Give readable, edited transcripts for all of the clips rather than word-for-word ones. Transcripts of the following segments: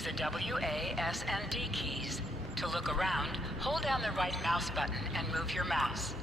use the W, A, S, and D keys. To look around, hold down the right mouse button and move your mouse.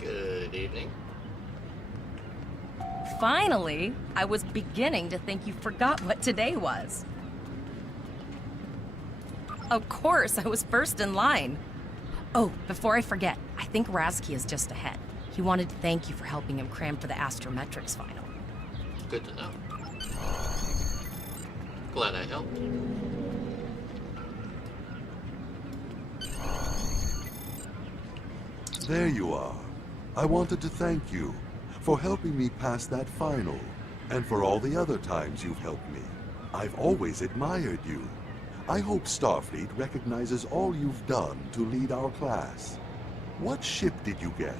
Good evening. Finally! I was beginning to think you forgot what today was. Of course, I was first in line. Oh, before I forget, I think Razki is just ahead. He wanted to thank you for helping him cram for the astrometrics final. Good to know. Glad I helped. There you are. I wanted to thank you for helping me pass that final, and for all the other times you've helped me. I've always admired you. I hope Starfleet recognizes all you've done to lead our class. What ship did you get?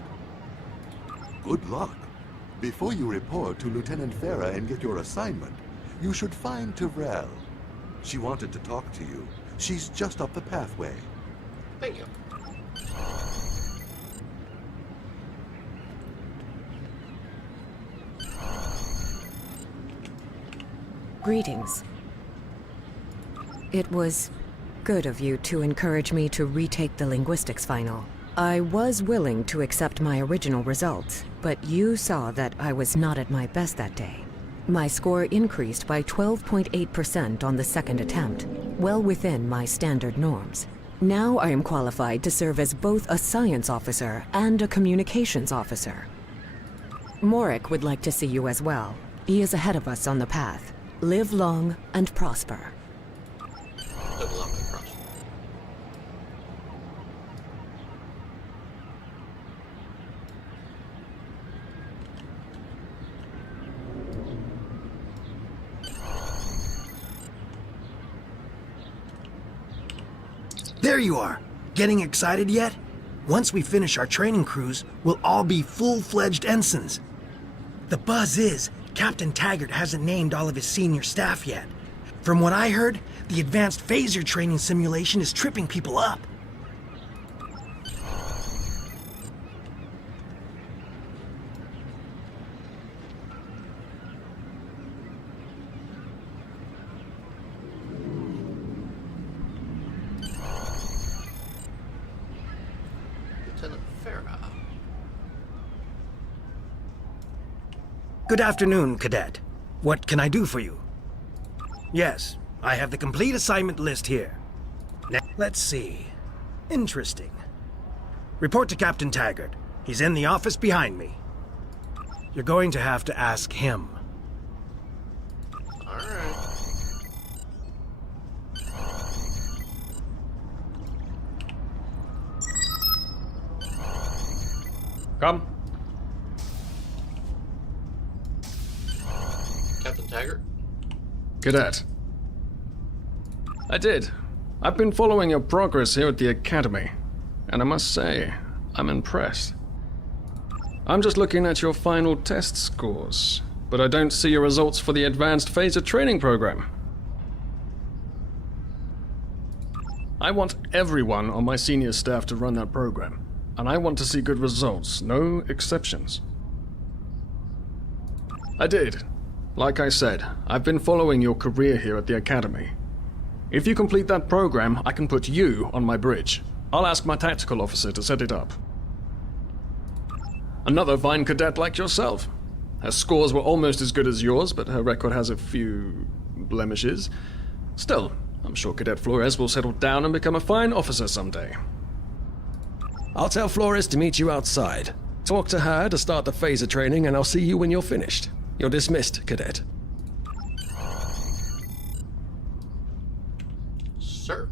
Good luck. Before you report to Lieutenant Farah and get your assignment, you should find Tyrell. She wanted to talk to you. She's just up the pathway. Thank you. Greetings. It was good of you to encourage me to retake the linguistics final. I was willing to accept my original results, but you saw that I was not at my best that day. My score increased by 12.8% on the second attempt, well within my standard norms. Now I am qualified to serve as both a science officer and a communications officer. Morik would like to see you as well. He is ahead of us on the path. Live long and prosper. Live long and prosper. There you are! Getting excited yet? Once we finish our training cruise, we'll all be full-fledged ensigns. The buzz is, Captain Taggart hasn't named all of his senior staff yet. From what I heard, the advanced phaser training simulation is tripping people up. Lieutenant Farah. Good afternoon, Cadet. What can I do for you? Yes, I have the complete assignment list here. Now, let's see. Interesting. Report to Captain Taggart. He's in the office behind me. You're going to have to ask him. All right. Come. Captain Taggart? Cadet. I did. I've been following your progress here at the Academy, and I must say, I'm impressed. I'm just looking at your final test scores, but I don't see your results for the advanced phaser training program. I want everyone on my senior staff to run that program, and I want to see good results, no exceptions. I did. Like I said, I've been following your career here at the Academy. If you complete that program, I can put you on my bridge. I'll ask my tactical officer to set it up. Another fine cadet like yourself. Her scores were almost as good as yours, but her record has a few blemishes. Still, I'm sure Cadet Flores will settle down and become a fine officer someday. I'll tell Flores to meet you outside. Talk to her to start the phaser training, and I'll see you when you're finished. You're dismissed, Cadet. Sir.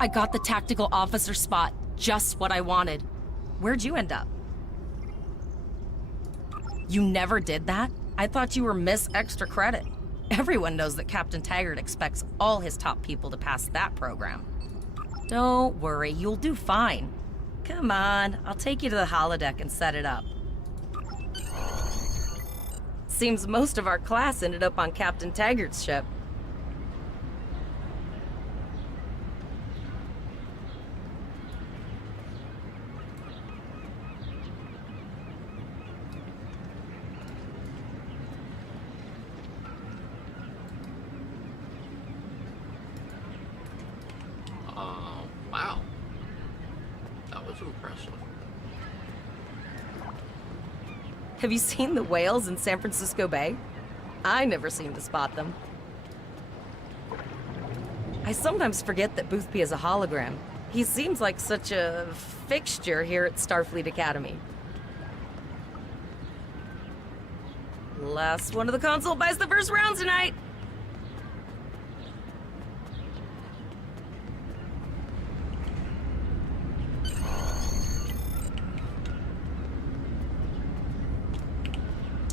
I got the tactical officer spot. Just what I wanted. Where'd you end up? You never did that? I thought you were Miss Extra Credit. Everyone knows that Captain Taggart expects all his top people to pass that program. Don't worry, you'll do fine. Come on, I'll take you to the holodeck and set it up. Seems most of our class ended up on Captain Taggart's ship. Wow. That was impressive. Have you seen the whales in San Francisco Bay? I never seem to spot them. I sometimes forget that Boothby is a hologram. He seems like such a fixture here at Starfleet Academy. Last one of the console buys the first round tonight!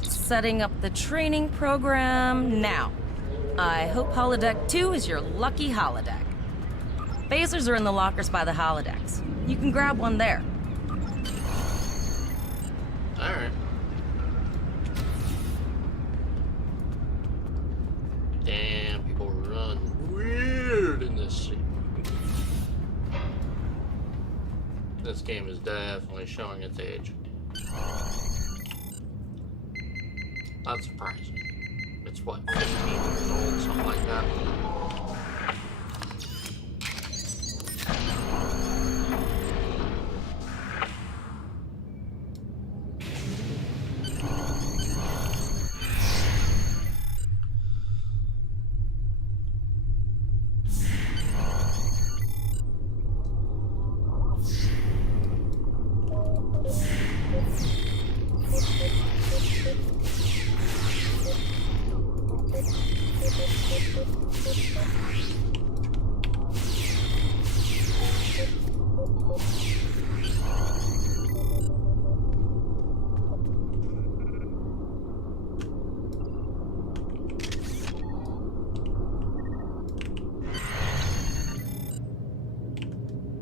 Setting up the training program now. I hope Holodeck 2 is your lucky holodeck. Phasers are in the lockers by the holodecks. You can grab one there. Alright. Damn, people run weird in this scene. This game is definitely showing its age. Not surprising. It's what, 15 years old, something like that.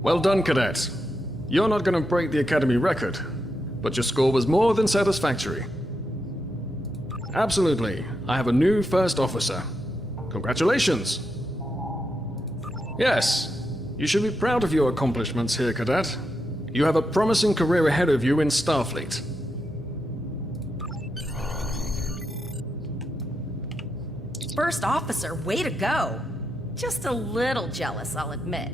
Well done, Cadet. You're not going to break the Academy record, but your score was more than satisfactory. Absolutely. I have a new first officer. Congratulations. Yes, you should be proud of your accomplishments here, Cadet. You have a promising career ahead of you in Starfleet. First officer, way to go! Just a little jealous, I'll admit.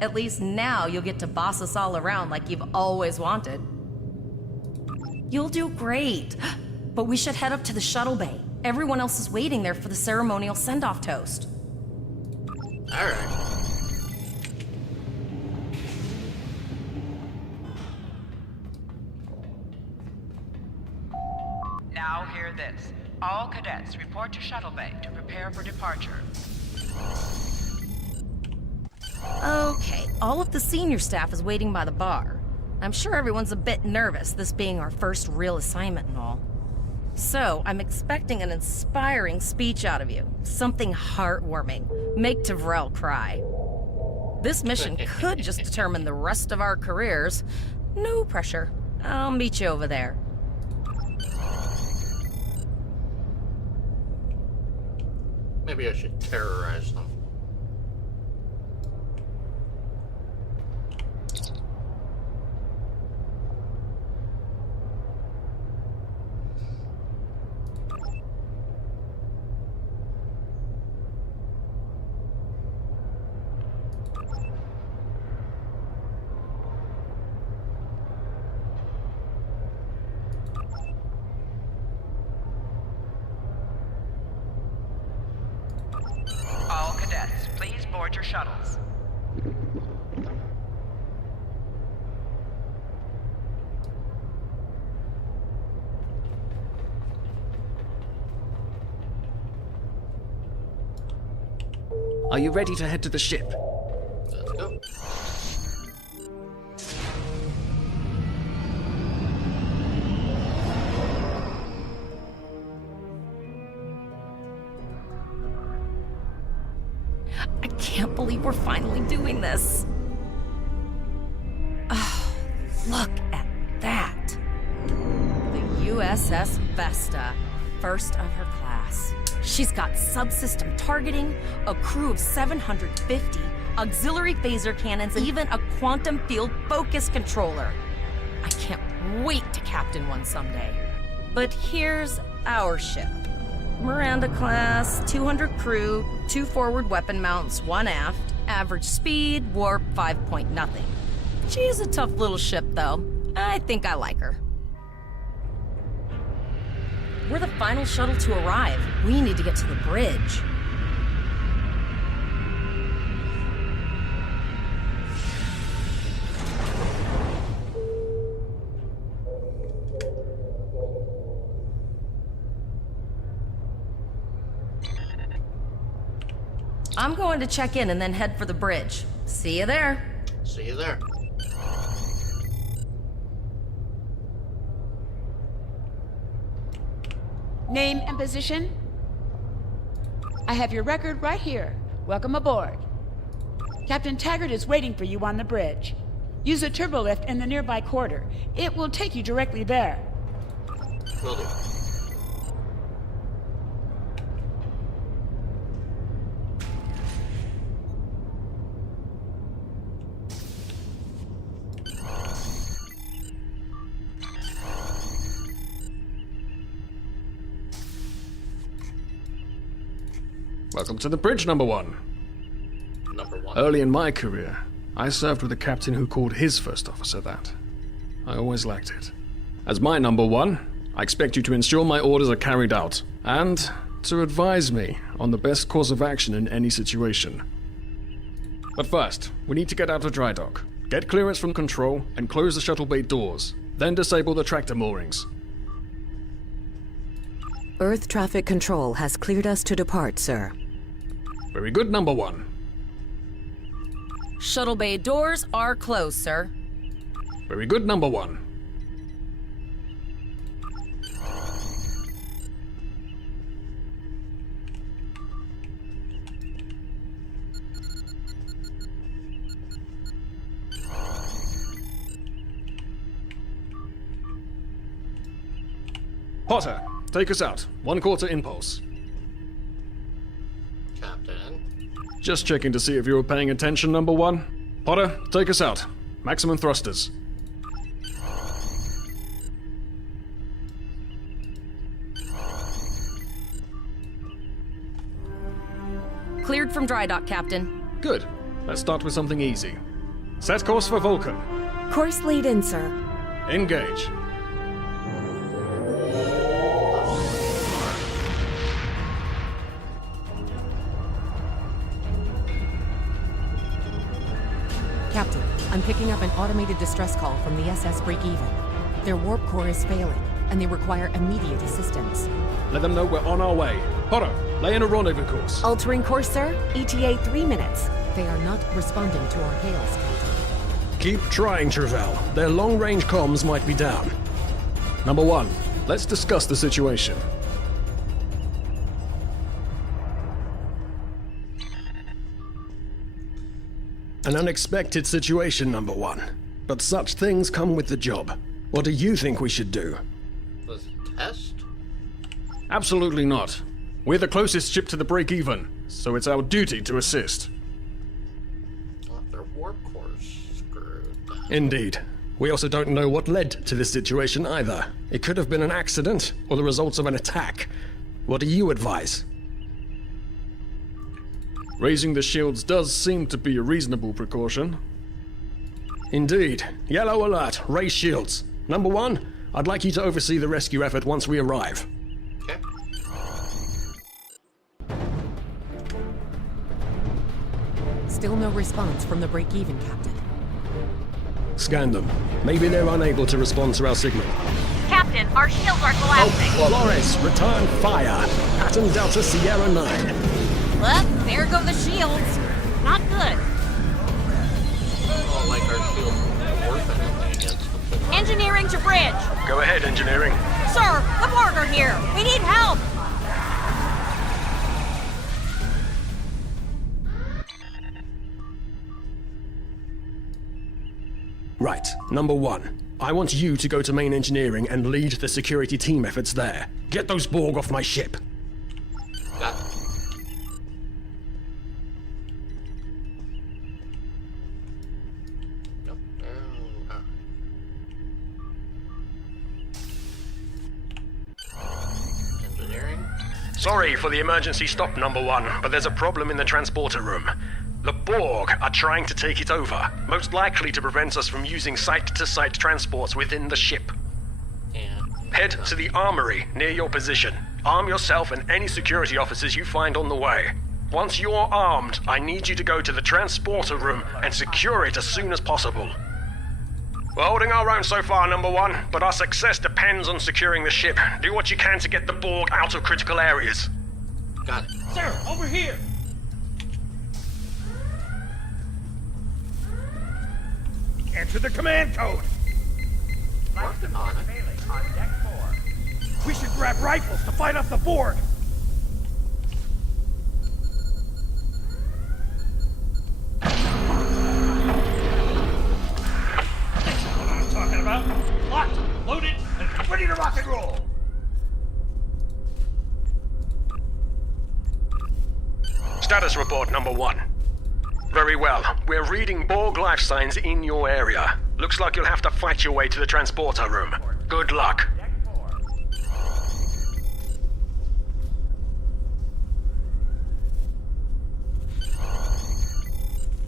At least now you'll get to boss us all around like you've always wanted. You'll do great. But we should head up to the shuttle bay. Everyone else is waiting there for the ceremonial send-off toast. Alright. Now hear this. All cadets report to shuttle bay to prepare for departure. Okay, all of the senior staff is waiting by the bar. I'm sure everyone's a bit nervous, this being our first real assignment and all. So, I'm expecting an inspiring speech out of you. Something heartwarming. Make Tavrel cry. This mission could just determine the rest of our careers. No pressure. I'll meet you over there. Maybe I should terrorize them. All cadets, please board your shuttles. Are you ready to head to the ship? Let's go. I can't believe we're finally doing this. Oh, look at that. The USS Vesta, first of her class. She's got subsystem targeting, a crew of 750, auxiliary phaser cannons, and even a quantum field focus controller. I can't wait to captain one someday. But here's our ship. Miranda class, 200 crew, 2 forward weapon mounts, 1 aft, average speed, warp 5 point nothing. She's a tough little ship, though. I think I like her. We're the final shuttle to arrive. We need to get to the bridge. I'm going to check in and then head for the bridge. See you there. See you there. Name and position? I have your record right here. Welcome aboard. Captain Taggart is waiting for you on the bridge. Use a turbolift in the nearby corridor. It will take you directly there. Will do. Welcome to the bridge, number 1. Number 1. Early in my career, I served with a captain who called his first officer that. I always liked it. As my number 1, I expect you to ensure my orders are carried out, and to advise me on the best course of action in any situation. But first, we need to get out of dry dock, get clearance from control, and close the shuttle bay doors, then disable the tractor moorings. Earth traffic control has cleared us to depart, sir. Very good, number 1. Shuttle bay doors are closed, sir. Very good, number 1. Potter, take us out. 1/4 impulse. Captain. Just checking to see if you were paying attention, number 1. Potter, take us out. Maximum thrusters. Cleared from dry dock, Captain. Good. Let's start with something easy. Set course for Vulcan. Course laid in, sir. Engage. Captain, I'm picking up an automated distress call from the SS Break-Even. Their warp core is failing, and they require immediate assistance. Let them know we're on our way. Potter, lay in a rendezvous course. Altering course, sir. ETA 3 minutes. They are not responding to our hails, Captain. Keep trying, Travell. Their long-range comms might be down. Number 1, let's discuss the situation. An unexpected situation, number one. But such things come with the job. What do you think we should do? Was it a test? Absolutely not. We're the closest ship to the break-even, so it's our duty to assist. Well, if their warp core's screwed. Indeed. We also don't know what led to this situation either. It could have been an accident, or the results of an attack. What do you advise? Raising the shields does seem to be a reasonable precaution. Indeed. Yellow alert. Raise shields. Number one, I'd like you to oversee the rescue effort once we arrive. Okay. Still no response from the break-even, Captain. Scan them. Maybe they're unable to respond to our signal. Captain, our shields are collapsing. Flores, return fire. Pattern Delta Sierra 9. Well, there go the shields. Not good. Well, like our shields won't worth anything against them. Engineering to bridge. Go ahead, engineering. Sir, the Borg are here. We need help. Right. Number one. I want you to go to main engineering and lead the security team efforts there. Get those Borg off my ship. Got it. Nope. Engineering. Sorry for the emergency stop, number one, but there's a problem in the transporter room. The Borg are trying to take it over, most likely to prevent us from using site-to-site transports within the ship. And Head to the armory near your position. Arm yourself and any security officers you find on the way. Once you're armed, I need you to go to the transporter room and secure it as soon as possible. We're holding our own so far, number one, but our success depends on securing the ship. Do what you can to get the Borg out of critical areas. got it. Sir, over here! Enter the command code! Working on it. We should grab rifles to fight off the Borg! That's what I'm talking about! Locked, loaded, and ready to rock and roll! Status report, number one. Very well. We're reading Borg life signs in your area. Looks like you'll have to fight your way to the transporter room. Good luck.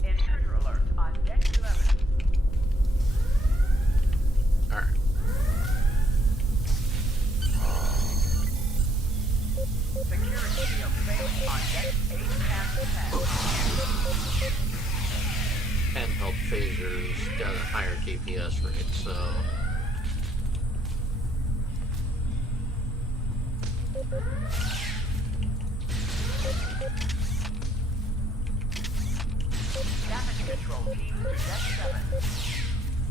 Intruder alert on deck 11. Alright. Security field safe on deck 8 and 10. Handheld phasers got a higher DPS rate, so. Damage control team to deck 7.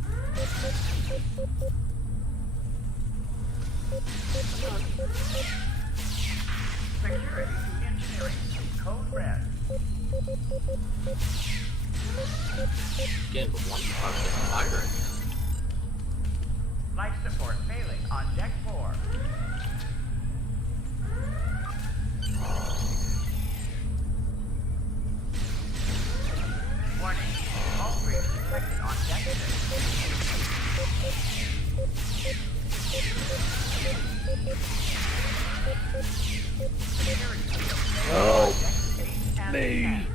Security to engineering. Code red. Again, but one fucking pirate. Life support failing on deck 4. Warning. All bridge detected on deck 6. Oh, Me. me!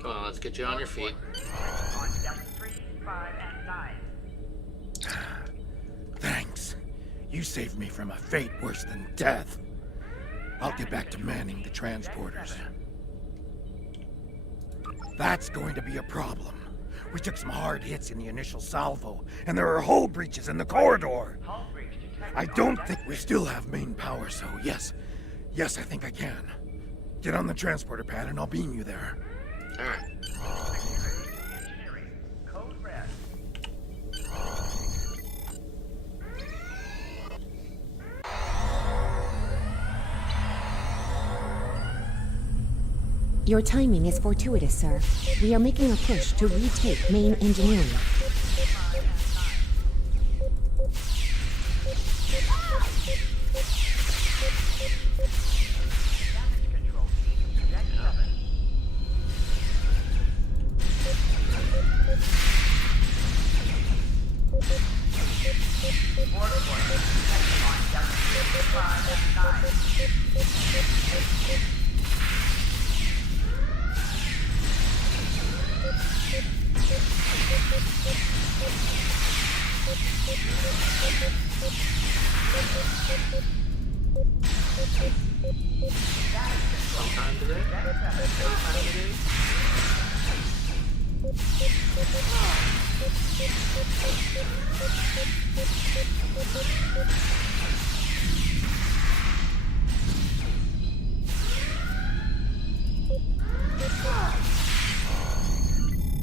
Come on, let's get you on your feet. On deck 3, 5, and 9. Thanks. You saved me from a fate worse than death. I'll get back to manning the transporters. That's going to be a problem. We took some hard hits in the initial salvo, and there are hull breaches in the corridor. Hull breach detected. I don't think we still have main power, so yes. Yes, I think I can. Get on the transporter pad and I'll beam you there. Alright. Engineering. Code red. Your timing is fortuitous, sir. We are making a push to retake main engineering. Sometime today? Sometime today?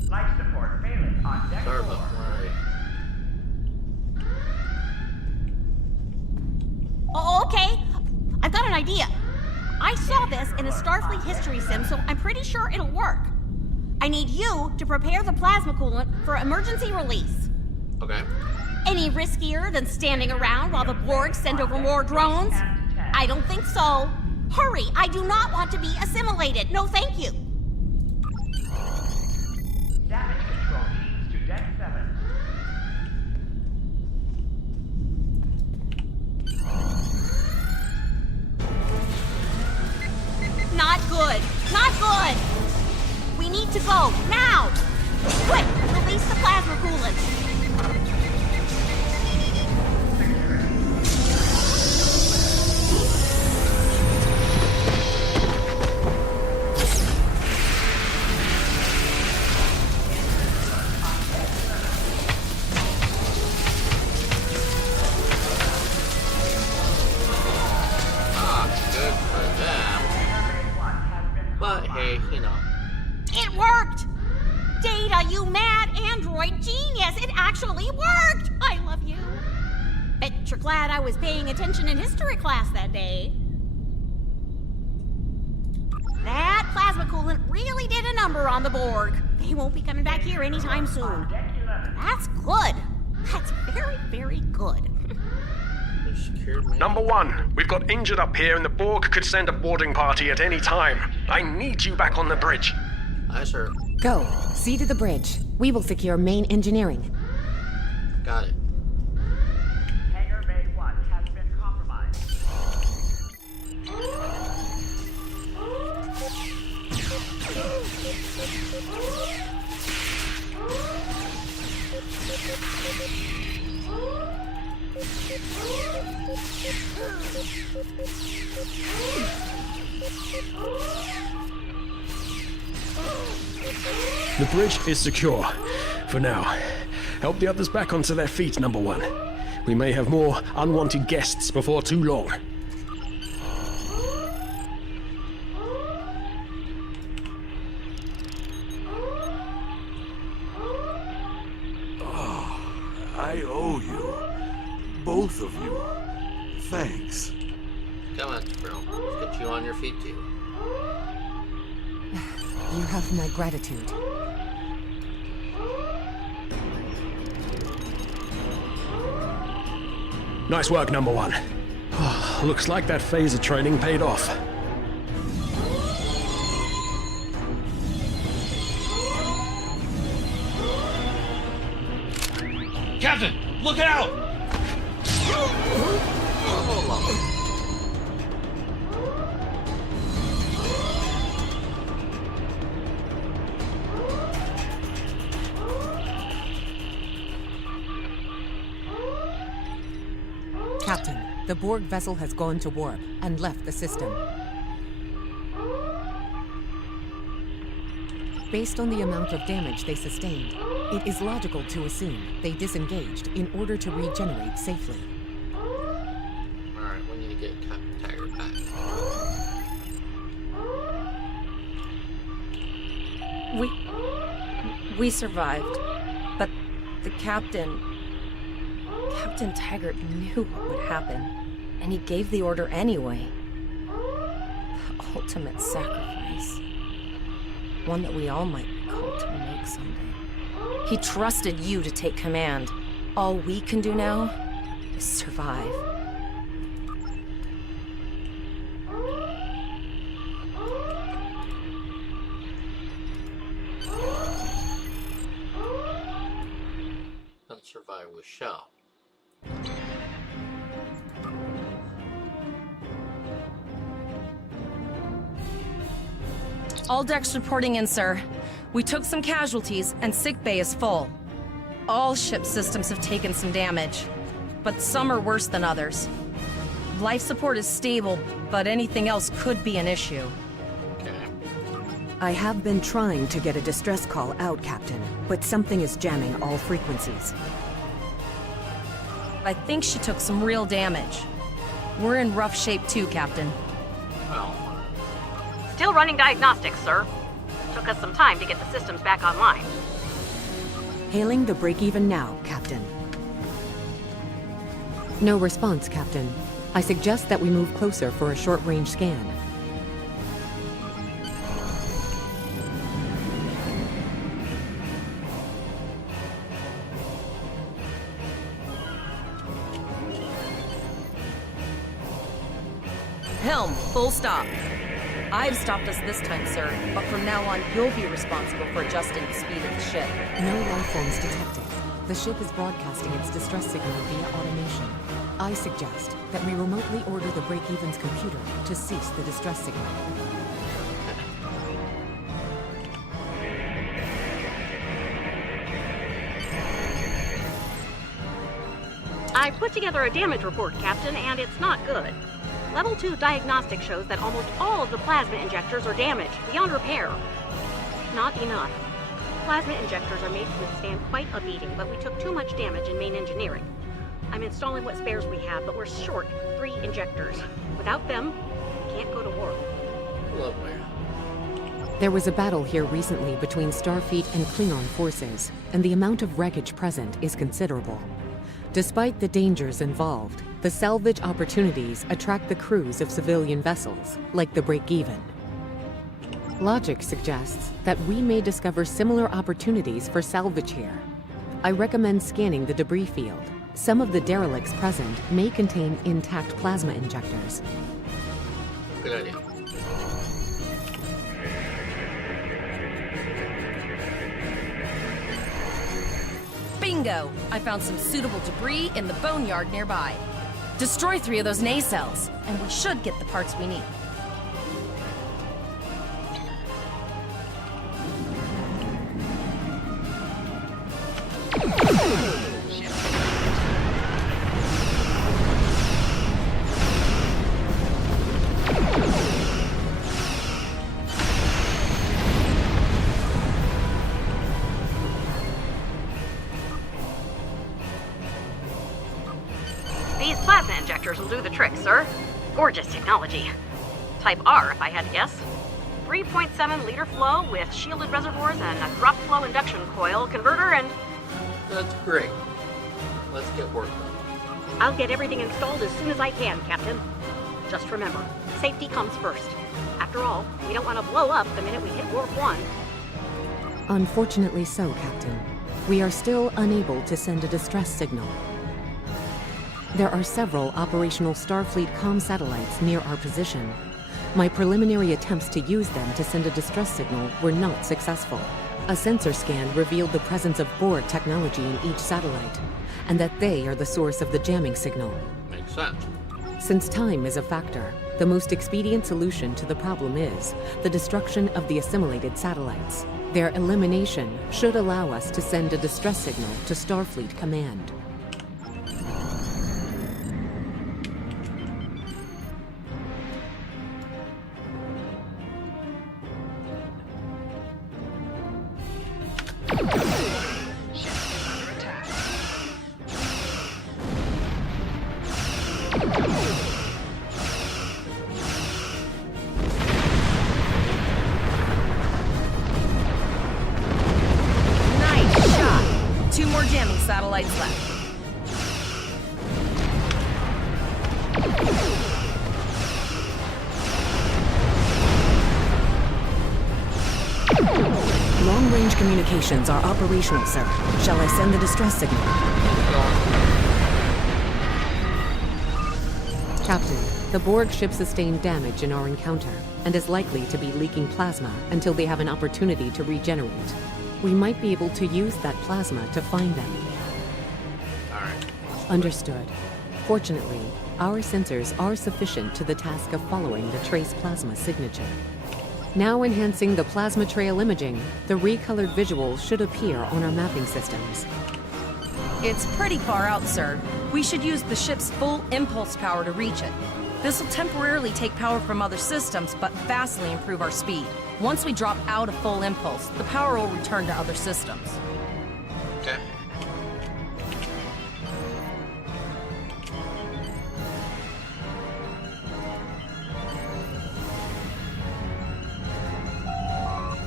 Life support failing on deck Sorry 4. about right. Oh, okay. I've got an idea. I saw this in a Starfleet history sim, so I'm pretty sure it'll work. I need you to prepare the plasma coolant for emergency release. Okay. Any riskier than standing around while the Borg send over more drones? I don't think so. Hurry, I do not want to be assimilated. No, thank you. Damage control teams to deck 7. Not good. Not good. We need to go now. Quick, release the plasma coolant. Good for them. But hey, you know. It worked! Data, you mad android genius! It actually worked! I love you. Bet you're glad I was paying attention in history class that day. That plasma coolant really did a number on the Borg. They won't be coming back here anytime soon. That's good. That's very, very good. Number 1, we've got injured up here and the Borg could send a boarding party at any time. I need you back on the bridge. Aye, sir. Go. See to the bridge. We will secure main engineering. Got it. Hangar Bay 1 has been compromised. The bridge is secure. For now. Help the others back onto their feet, number 1. We may have more unwanted guests before too long. I owe you. Both of you. Thanks. Come on, bro. Let's get you on your feet, too. You have my gratitude. Nice work, number 1. Looks like that phaser training paid off. Captain, look out! Hold on. Captain, the Borg vessel has gone to warp and left the system. Based on the amount of damage they sustained, it is logical to assume they disengaged in order to regenerate safely. Alright, we need to get Captain Taggart back. We survived, but the Captain Taggart knew what would happen, and he gave the order anyway. The ultimate sacrifice. One that we all might be called to make someday. He trusted you to take command. All we can do now is survive. And survive with shall. All decks reporting in, sir. We took some casualties, and sickbay is full. All ship systems have taken some damage, but some are worse than others. Life support is stable, but anything else could be an issue. Okay. I have been trying to get a distress call out, Captain, but something is jamming all frequencies. I think she took some real damage. We're in rough shape too, Captain. Well, Still running diagnostics, sir. Took us some time to get the systems back online. Hailing the break-even now, Captain. No response, Captain. I suggest that we move closer for a short-range scan. Helm, full stop. I've stopped us this time, sir, but from now on, you'll be responsible for adjusting the speed of the ship. No life forms detected. The ship is broadcasting its distress signal via automation. I suggest that we remotely order the break-even's computer to cease the distress signal. I put together a damage report, Captain, and it's not good. Level 2 diagnostic shows that almost all of the plasma injectors are damaged, beyond repair. Not enough. Plasma injectors are made to withstand quite a beating, but we took too much damage in main engineering. I'm installing what spares we have, but we're short 3 injectors. Without them, we can't go to war. lovely. There was a battle here recently between Starfleet and Klingon forces, and the amount of wreckage present is considerable. Despite the dangers involved, the salvage opportunities attract the crews of civilian vessels, like the Break-Even. Logic suggests that we may discover similar opportunities for salvage here. I recommend scanning the debris field. Some of the derelicts present may contain intact plasma injectors. Good idea. Bingo! I found some suitable debris in the boneyard nearby. Destroy 3 of those nacelles, and we should get the parts we need. These plasma injectors will do the trick, sir. Gorgeous technology. Type R, if I had to guess. 3.7 liter flow with shielded reservoirs and a drop flow induction coil converter and... That's great. Let's get working. I'll get everything installed as soon as I can, Captain. Just remember, safety comes first. After all, we don't want to blow up the minute we hit Warp 1. Unfortunately so, Captain. We are still unable to send a distress signal. There are several operational Starfleet comm satellites near our position. My preliminary attempts to use them to send a distress signal were not successful. A sensor scan revealed the presence of Borg technology in each satellite, and that they are the source of the jamming signal. Makes sense. Since time is a factor, the most expedient solution to the problem is the destruction of the assimilated satellites. Their elimination should allow us to send a distress signal to Starfleet Command. Nice shot! 2 more jamming satellites left. communications are operational, sir. Shall I send the distress signal? Captain, the Borg ship sustained damage in our encounter and is likely to be leaking plasma until they have an opportunity to regenerate. We might be able to use that plasma to find them. Alright. Understood. Fortunately, our sensors are sufficient to the task of following the trace plasma signature. Now enhancing the plasma trail imaging, the recolored visuals should appear on our mapping systems. It's pretty far out, sir. We should use the ship's full impulse power to reach it. This will temporarily take power from other systems, but vastly improve our speed. Once we drop out of full impulse, the power will return to other systems. Okay.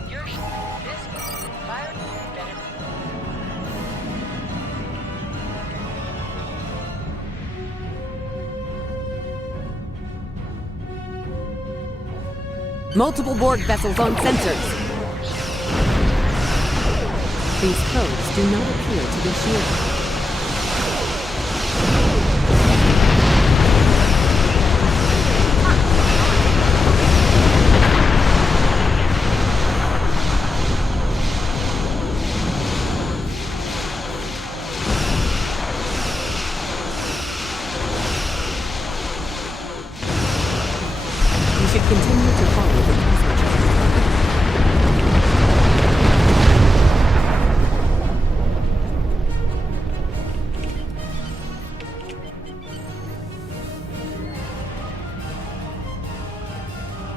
Your this fire better. Multiple Borg vessels on sensors. These codes do not appear to be shielded. We should continue to follow the plasma trail.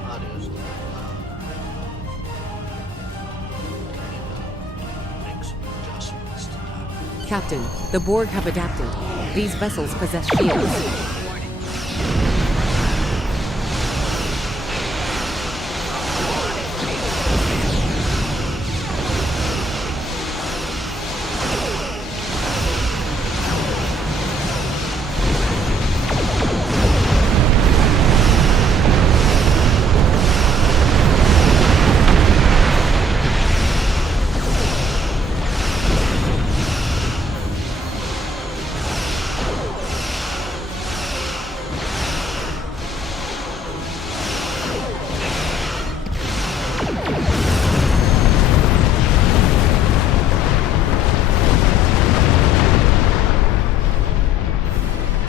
Audio's a little loud. Make some adjustments to that. Captain, the Borg have adapted. These vessels possess shields.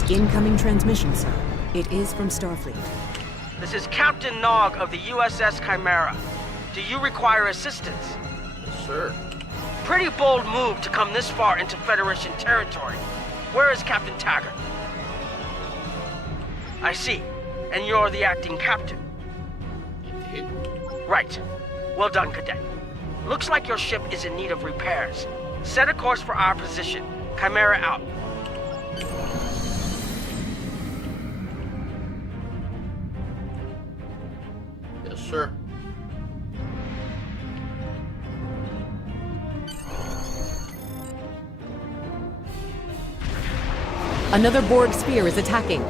Incoming transmission, sir. It is from Starfleet. This is Captain Nog of the USS Chimera. Do you require assistance? Yes, sir. Pretty bold move to come this far into Federation territory. Where is Captain Taggart? I see. And you're the acting captain. Indeed. Right. Well done, Cadet. Looks like your ship is in need of repairs. Set a course for our position. Chimera out. Yes, sir. Another Borg sphere is attacking.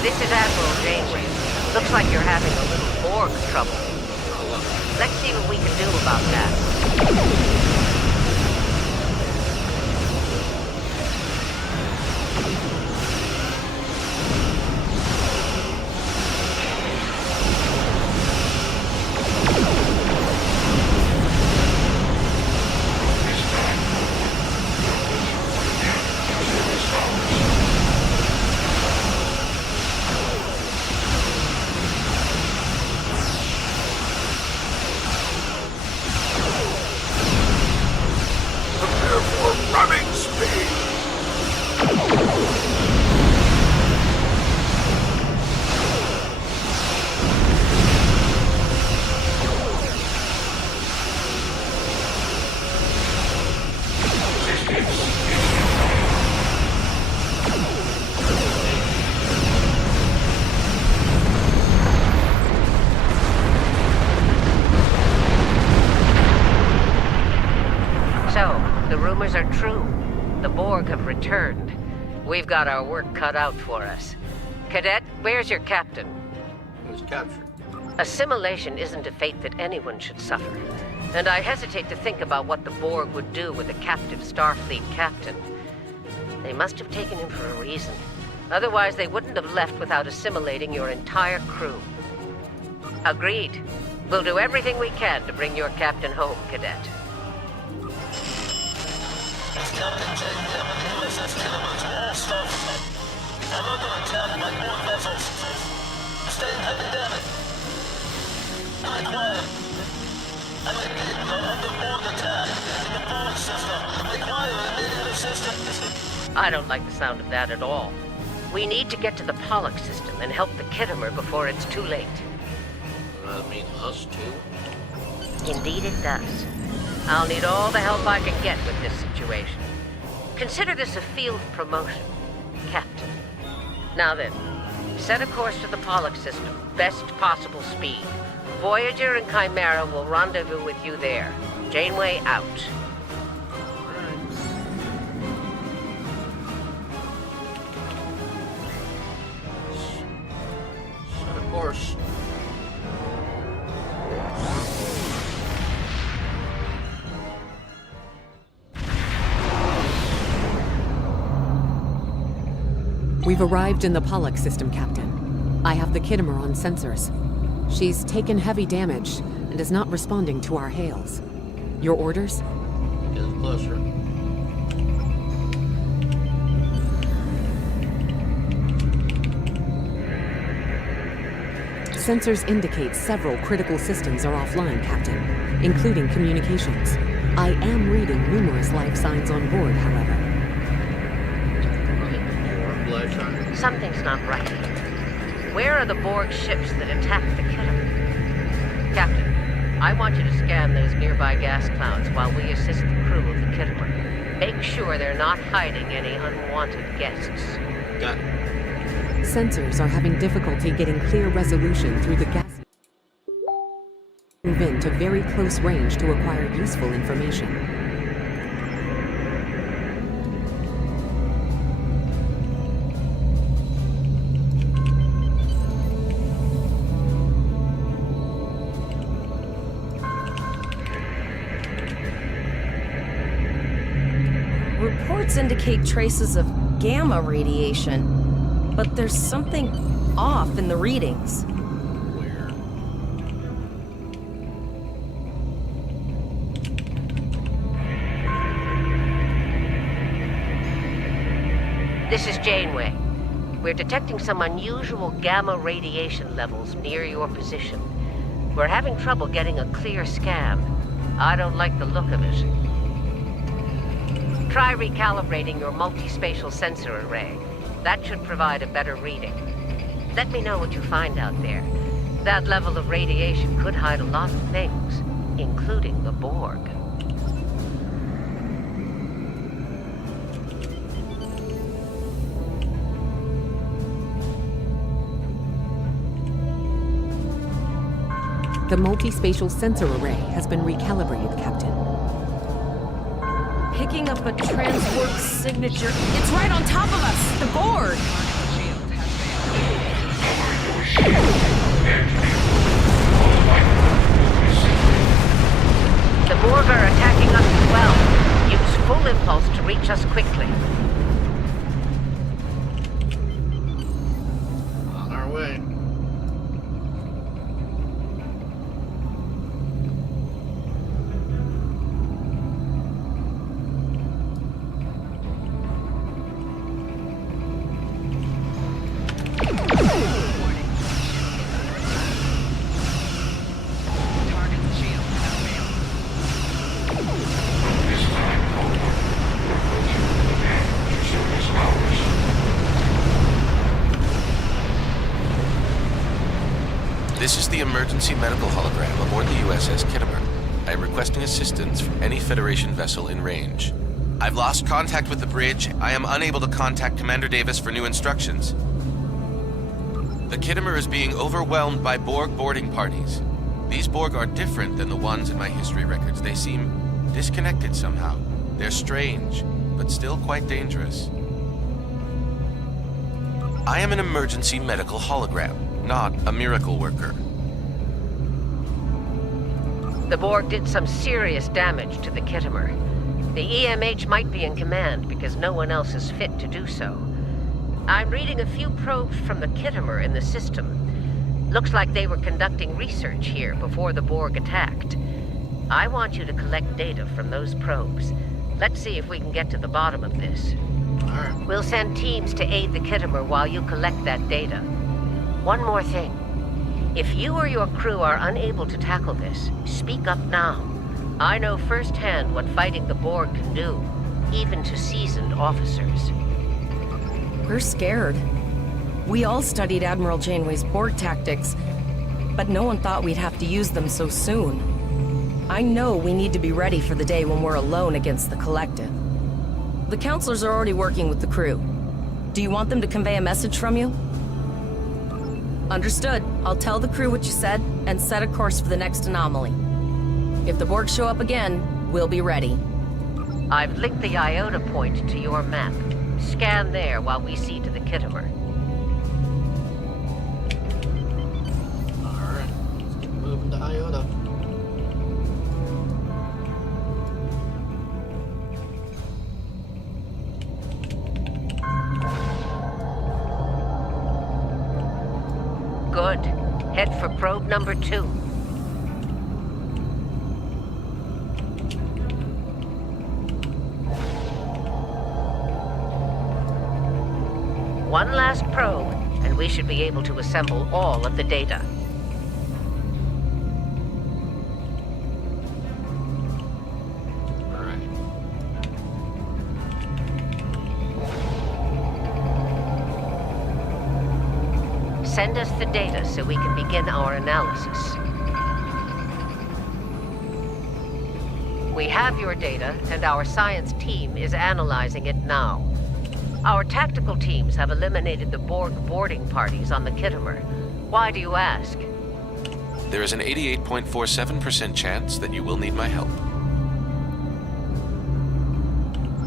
This is Admiral Janeway. Looks like you're having a little Borg trouble. Let's see what we can do about that. rumors are true. The Borg have returned. We've got our work cut out for us. Cadet, where's your captain? He was captured. Assimilation isn't a fate that anyone should suffer. And I hesitate to think about what the Borg would do with a captive Starfleet captain. They must have taken him for a reason. Otherwise, they wouldn't have left without assimilating your entire crew. Agreed. We'll do everything we can to bring your captain home, Cadet. I don't like the sound of that at all. We need to get to the Pollock system and help the Kittimer before it's too late. Does that mean us too? Indeed it does. I'll need all the help I can get with this situation. Consider this a field promotion, Captain. Now then, set a course to the Pollock system, best possible speed. Voyager and Chimera will rendezvous with you there. Janeway out. Set a course. We've arrived in the Pollock system, Captain. I have the Kittimer on sensors. She's taken heavy damage and is not responding to our hails. Your orders? Get closer. Sensors indicate several critical systems are offline, Captain, including communications. I am reading numerous life signs on board, however. Something's not right. Where are the Borg ships that attacked the Kittimer? Captain, I want you to scan those nearby gas clouds while we assist the crew of the Kittimer. Make sure they're not hiding any unwanted guests. Got it. Sensors are having difficulty getting clear resolution through the gas vent to very close range to acquire useful information. Reports indicate traces of gamma radiation, but there's something off in the readings. Where? This is Janeway. We're detecting some unusual gamma radiation levels near your position. We're having trouble getting a clear scan. I don't like the look of it. Try recalibrating your multispatial sensor array. That should provide a better reading. Let me know what you find out there. That level of radiation could hide a lot of things, including the Borg. The multispatial sensor array has been recalibrated, Captain. Picking up a transport signature. It's right on top of us! The Borg! The Borg are attacking us as well. Use full impulse to reach us quickly. On our way. This is the emergency medical hologram aboard the USS Kittimer. I am requesting assistance from any Federation vessel in range. I've lost contact with the bridge. I am unable to contact Commander Davis for new instructions. The Kittimer is being overwhelmed by Borg boarding parties. These Borg are different than the ones in my history records. They seem disconnected somehow. They're strange, but still quite dangerous. I am an emergency medical hologram, not a miracle worker. The Borg did some serious damage to the Kittimer. The EMH might be in command because no one else is fit to do so. I'm reading a few probes from the Kittimer in the system. Looks like they were conducting research here before the Borg attacked. I want you to collect data from those probes. Let's see if we can get to the bottom of this. Alright. We'll send teams to aid the Kittimer while you collect that data. One more thing. If you or your crew are unable to tackle this, speak up now. I know firsthand what fighting the Borg can do, even to seasoned officers. We're scared. We all studied Admiral Janeway's Borg tactics, but no one thought we'd have to use them so soon. I know we need to be ready for the day when we're alone against the Collective. The counselors are already working with the crew. Do you want them to convey a message from you? Understood. I'll tell the crew what you said and set a course for the next anomaly. If the Borg show up again, we'll be ready. I've linked the Iota point to your map. Scan there while we see to the Kittimer. Alright. Let's get moving to Iota. Good. Head for probe number 2. One last probe, and we should be able to assemble all of the data. Alright. Send us the data so we can begin our analysis. We have your data, and our science team is analyzing it now. Our tactical teams have eliminated the Borg boarding parties on the Kittimer. Why do you ask? There is an 88.47% chance that you will need my help.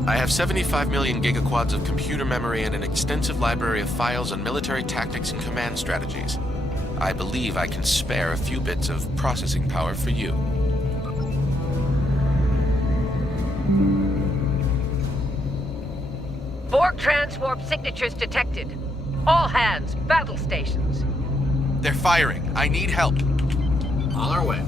I have 75 million gigaquads of computer memory and an extensive library of files on military tactics and command strategies. I believe I can spare a few bits of processing power for you. Borg transwarp signatures detected. All hands, battle stations. They're firing. I need help. On our way.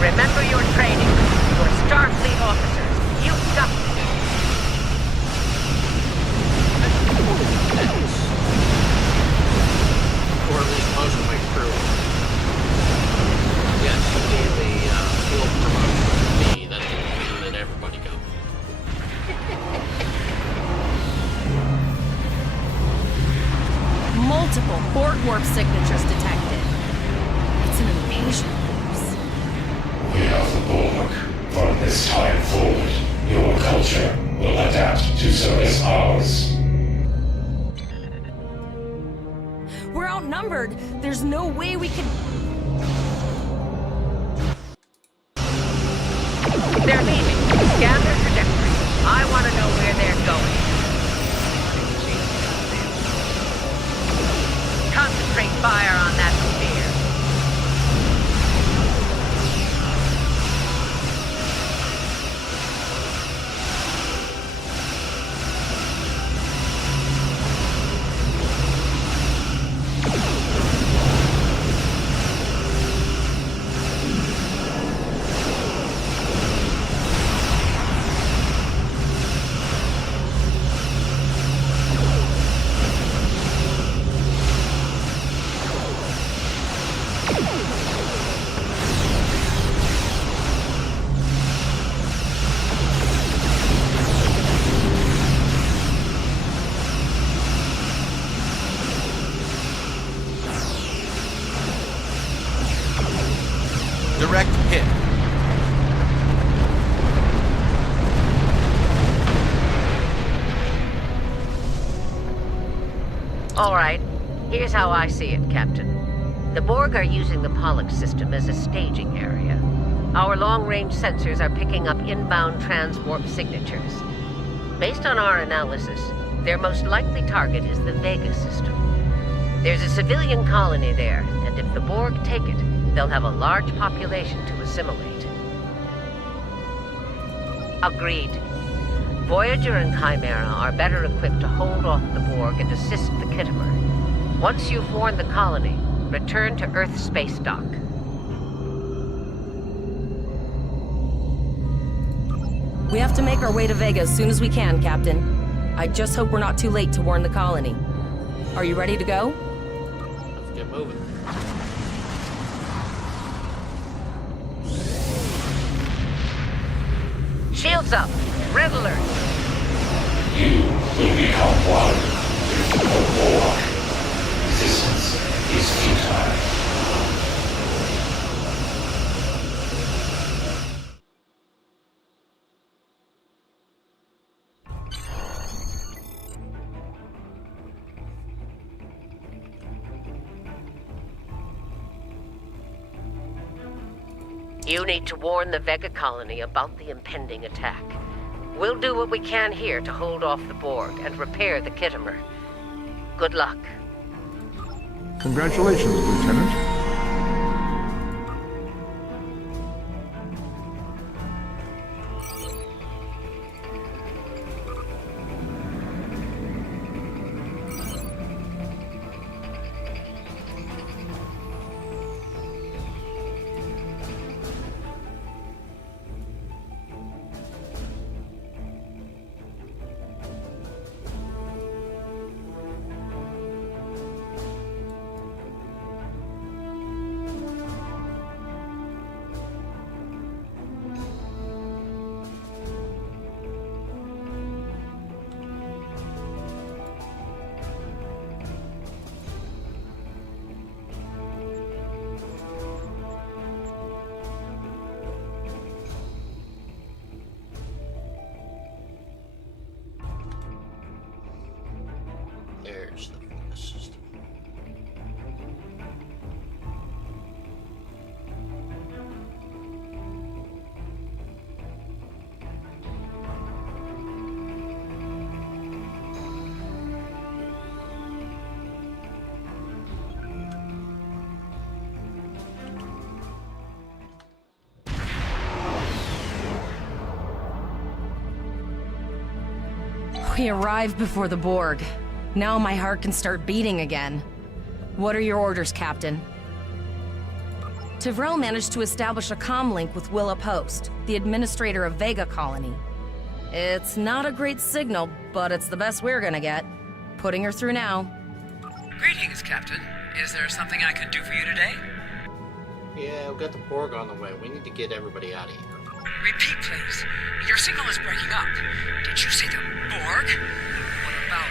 Remember your training. You're Starfleet officers. You got it. Or at least most of my crew. Yes, you gave a field promotion to me. That didn't mean that everybody got it. Multiple Borg warp signatures detected. It's an invasion force. We are the Borg. From this time forward, your culture will adapt to service ours. We're outnumbered. There's no way we could... They're leaving. Scan their trajectory. I want to know where they're going. Concentrate fire on that sphere. Direct hit. All right, here's how I see it, Captain. The Borg are using the Pollux system as a staging area. Our long-range sensors are picking up inbound transwarp signatures. Based on our analysis, their most likely target is the Vega system. There's a civilian colony there, and if the Borg take it, they'll have a large population to assimilate. Agreed. Voyager and Chimera are better equipped to hold off the Borg and assist the Khitomer. Once you've warned the colony, return to Earth space dock. We have to make our way to Vega as soon as we can, Captain. I just hope we're not too late to warn the colony. Are you ready to go? Let's get moving. Shields up! Red alert! You will become one with the Borg. Resistance is futile. You need to warn the Vega colony about the impending attack. We'll do what we can here to hold off the Borg and repair the Khitomer. Good luck. Congratulations, Lieutenant. There's the Vega system. We arrived before the Borg. Now my heart can start beating again. What are your orders, Captain? Tivrell managed to establish a comm link with Willa Post, the administrator of Vega Colony. It's not a great signal, but it's the best we're gonna get. Putting her through now. Greetings, Captain. Is there something I can do for you today? Yeah, we've got the Borg on the way. We need to get everybody out of here. Repeat, please. Your signal is breaking up. Did you say the Borg? What about...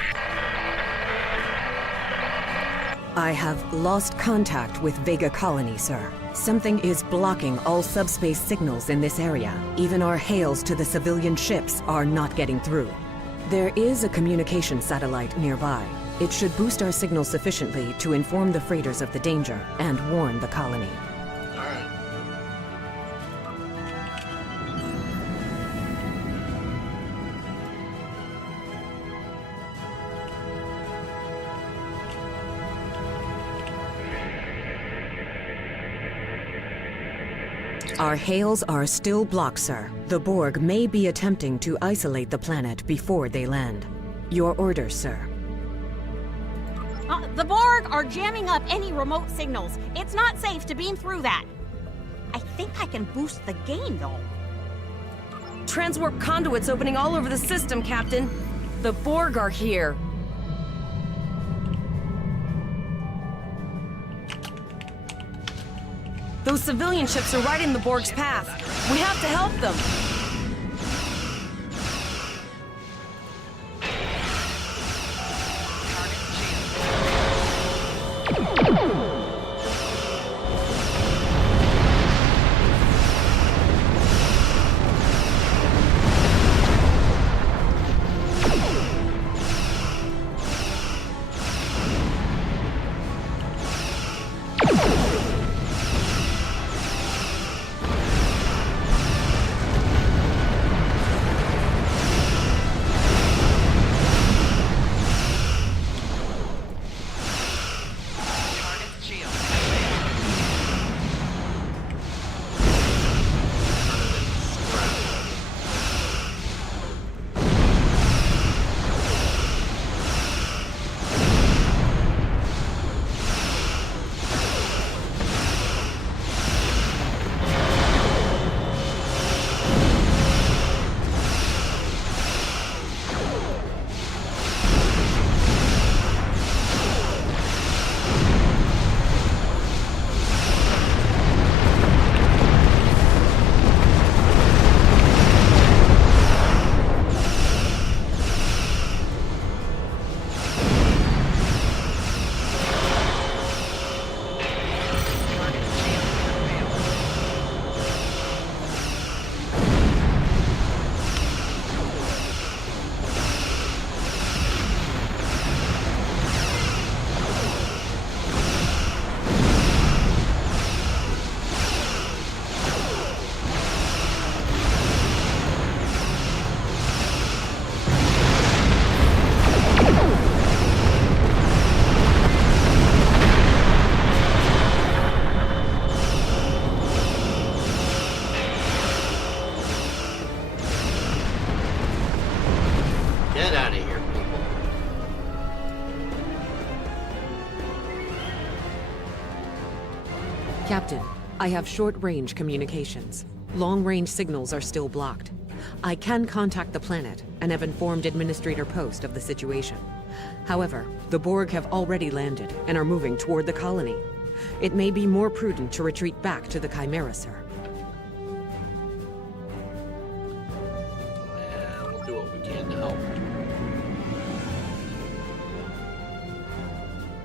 I have lost contact with Vega Colony, sir. Something is blocking all subspace signals in this area. Even our hails to the civilian ships are not getting through. There is a communication satellite nearby. It should boost our signal sufficiently to inform the freighters of the danger and warn the colony. Our hails are still blocked, sir. The Borg may be attempting to isolate the planet before they land. Your orders, sir. The Borg are jamming up any remote signals. It's not safe to beam through that. I think I can boost the gain, though. Transwarp conduits opening all over the system, Captain. The Borg are here. Those civilian ships are right in the Borg's path. We have to help them. Get out of here, people. Captain, I have short-range communications. Long-range signals are still blocked. I can contact the planet and have informed Administrator Post of the situation. However, the Borg have already landed and are moving toward the colony. It may be more prudent to retreat back to the Chimera, sir. Yeah, we'll do what we can to help.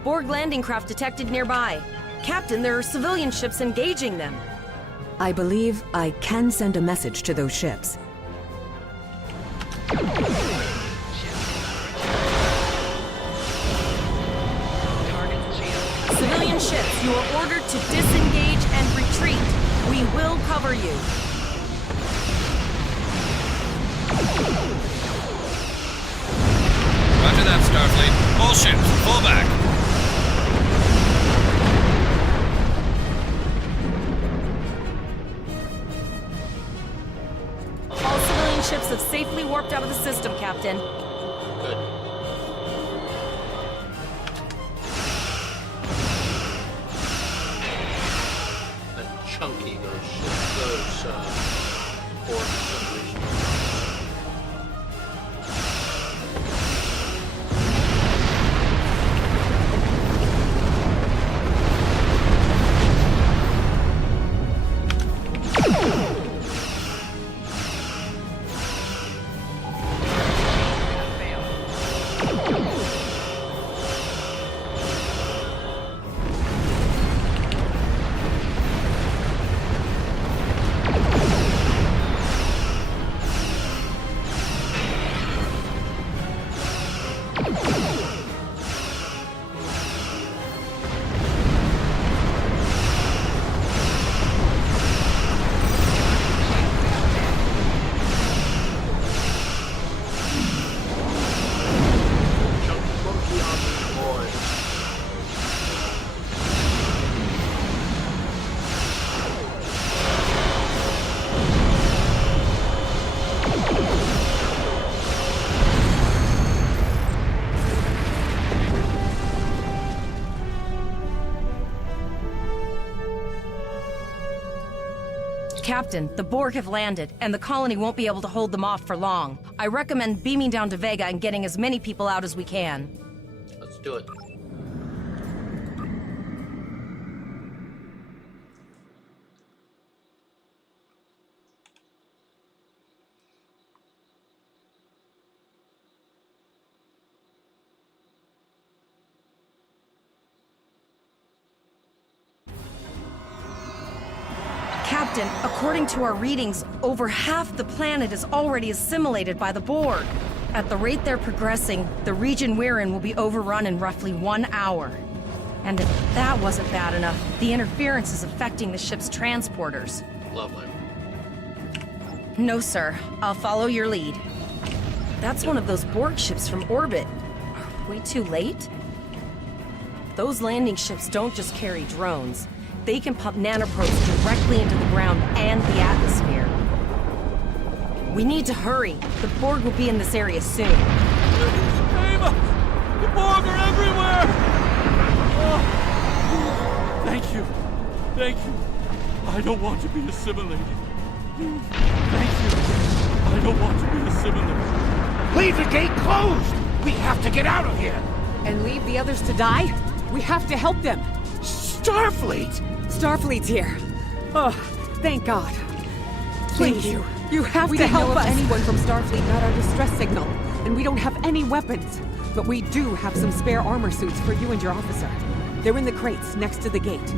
Borg landing craft detected nearby. Captain, there are civilian ships engaging them. I believe I can send a message to those ships. Civilian ships, you are ordered to disengage and retreat. We will cover you. Roger that, Starfleet. All ships, pull back. All civilian ships have safely warped out of the system, Captain. Good. That chunky, those Borg separation. Captain, the Borg have landed, and the colony won't be able to hold them off for long. I recommend beaming down to Vega and getting as many people out as we can. Let's do it. Captain, according to our readings, over half the planet is already assimilated by the Borg. At the rate they're progressing, the region we're in will be overrun in roughly 1 hour. And if that wasn't bad enough, the interference is affecting the ship's transporters. Lovely. No, sir. I'll follow your lead. That's one of those Borg ships from orbit. Are we too late? Those landing ships don't just carry drones. They can pump nanoprobes directly into the ground and the atmosphere. We need to hurry. The Borg will be in this area soon. Ava! The Borg are everywhere! Oh. Thank you. Thank you. I don't want to be assimilated. Thank you. I don't want to be assimilated. Leave the gate closed! We have to get out of here! And leave the others to die? We have to help them. Starfleet! Starfleet's here. Oh, thank God. Thank you. You have to help us. Anyone from Starfleet got our distress signal, and we don't have any weapons. But we do have some spare armor suits for you and your officer. They're in the crates next to the gate.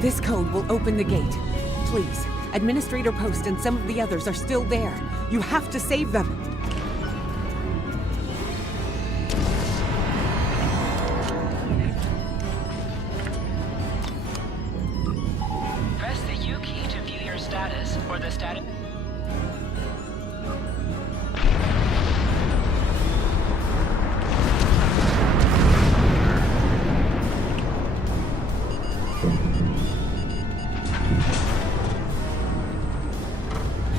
This code will open the gate. Please, Administrator Post and some of the others are still there. You have to save them. Press the U key to view your status or the status.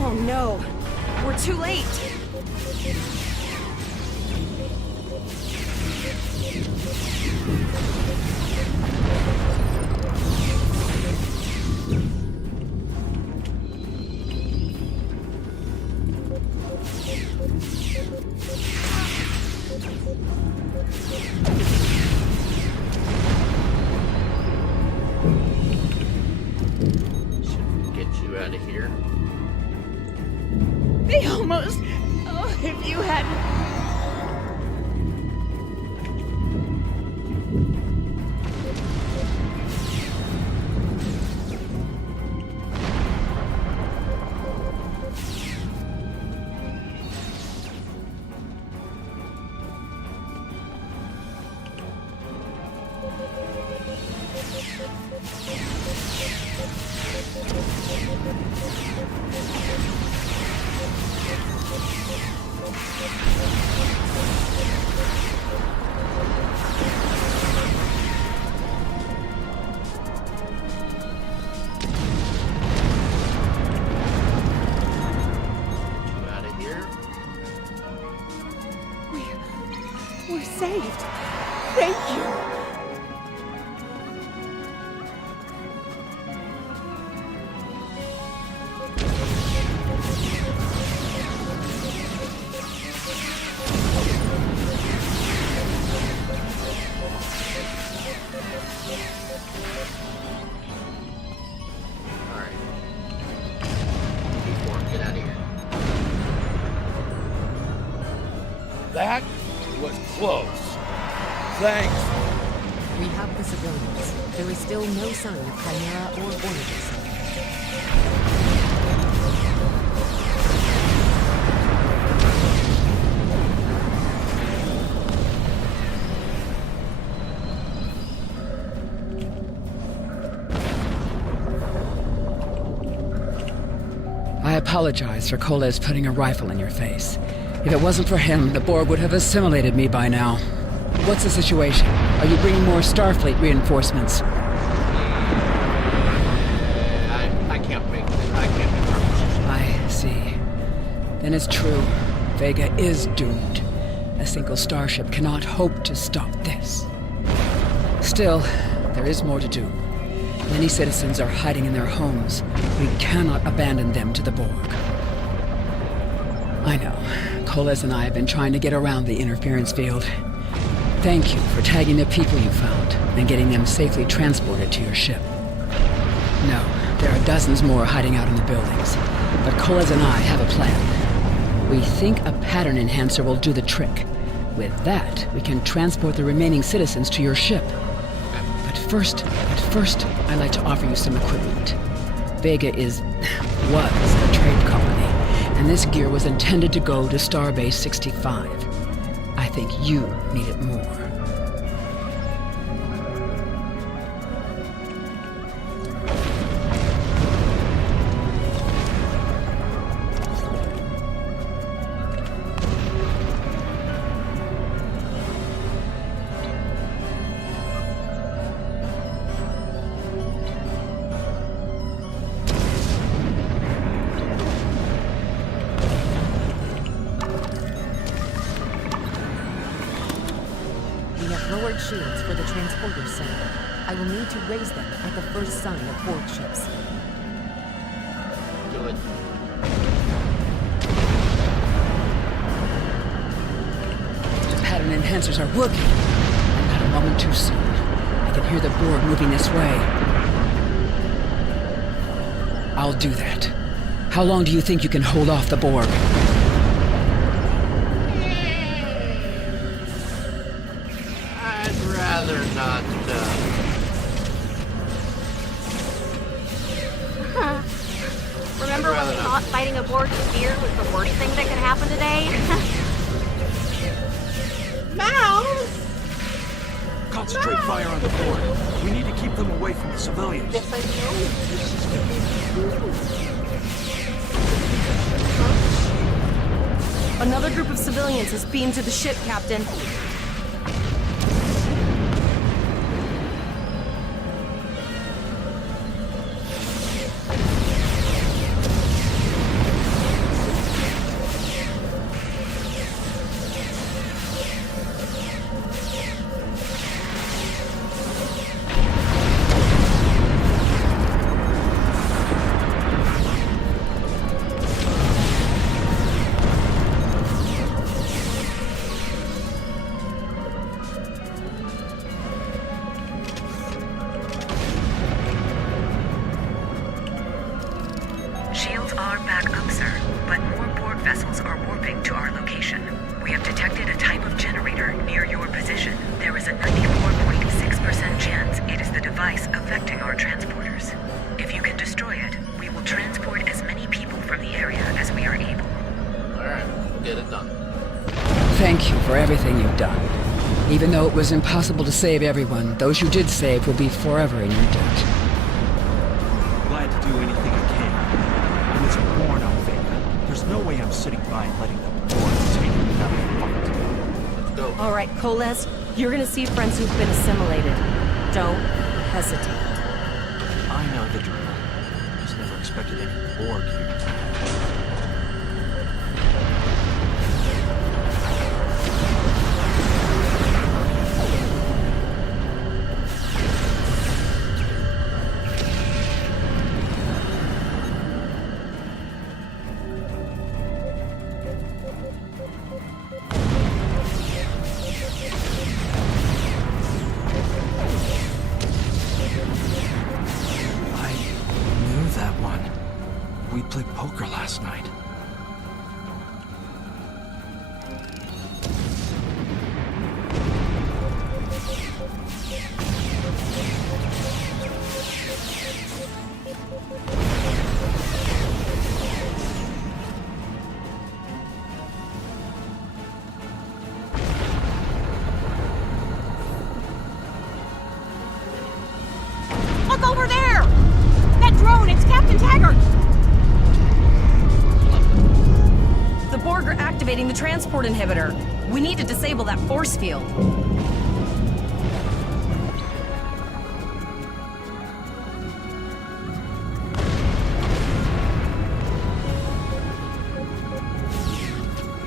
Oh no, we're too late. Get you out of here. They almost... Oh, if you had... We're saved. Thank you. Alright. Get out of here. That was close. Thanks. We have the civilians. There is still no sign of Chimera or Voyager. I apologize for Koles putting a rifle in your face. If it wasn't for him, the Borg would have assimilated me by now. What's the situation? Are you bringing more Starfleet reinforcements? I can't make promises. I see. Then it's true. Vega is doomed. A single starship cannot hope to stop this. Still, there is more to do. Many citizens are hiding in their homes. We cannot abandon them to the Borg. I know. Koles and I have been trying to get around the interference field. Thank you for tagging the people you found and getting them safely transported to your ship. No, there are dozens more hiding out in the buildings, but Koles and I have a plan. We think a pattern enhancer will do the trick. With that, we can transport the remaining citizens to your ship. But first, I'd like to offer you some equipment. Vega was a trade colony, and this gear was intended to go to Starbase 65. I think you need it more. Lowered shields for the transporter center. I will need to raise them at the first sign of Borg ships. Do it. The pattern enhancers are working. And not a moment too soon. I can hear the Borg moving this way. I'll do that. How long do you think you can hold off the Borg? Rather not, Remember when we thought fighting a Borg sphere was the worst thing that could happen today? Mouse! Concentrate fire on the Borg. We need to keep them away from the civilians. Yes, I know. This is gonna be Another group of civilians is beamed to the ship, Captain. Shields are back up, sir, but more Borg vessels are warping to our location. We have detected a type of generator near your position. There is a 94.6% chance it is the device affecting our transporters. If you can destroy it, we will transport as many people from the area as we are able. Alright, we'll get it done. Thank you for everything you've done. Even though it was impossible to save everyone, those you did save will be forever in your debt. Glad to do anything I can. I was born on Vega. There's no way I'm sitting by and letting the Borg take it without a fight. Let's go. All right, Koles, you're gonna see friends who've been assimilated. Don't hesitate. I know the drill. Just never expected any Borg here. We played poker last night. Look over there! That drone, it's Captain Taggart! The Borg are activating the transport inhibitor. We need to disable that force field.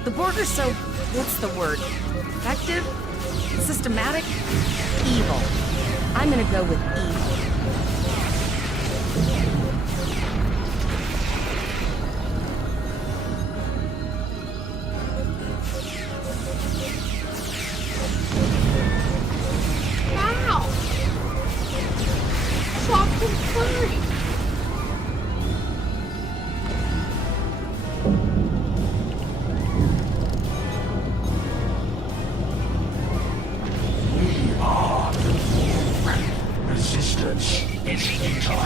The Borg are so, what's the word? Effective? Systematic? Evil. I'm gonna go with evil. Resistance is futile.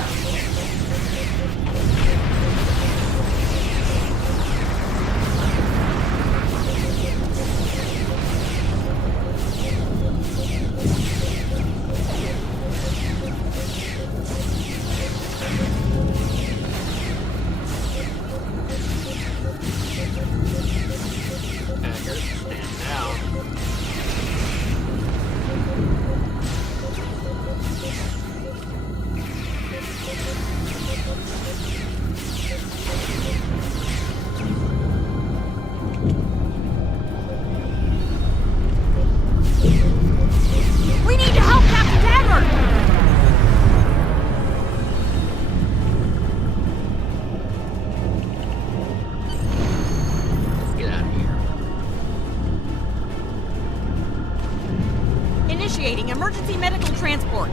transport.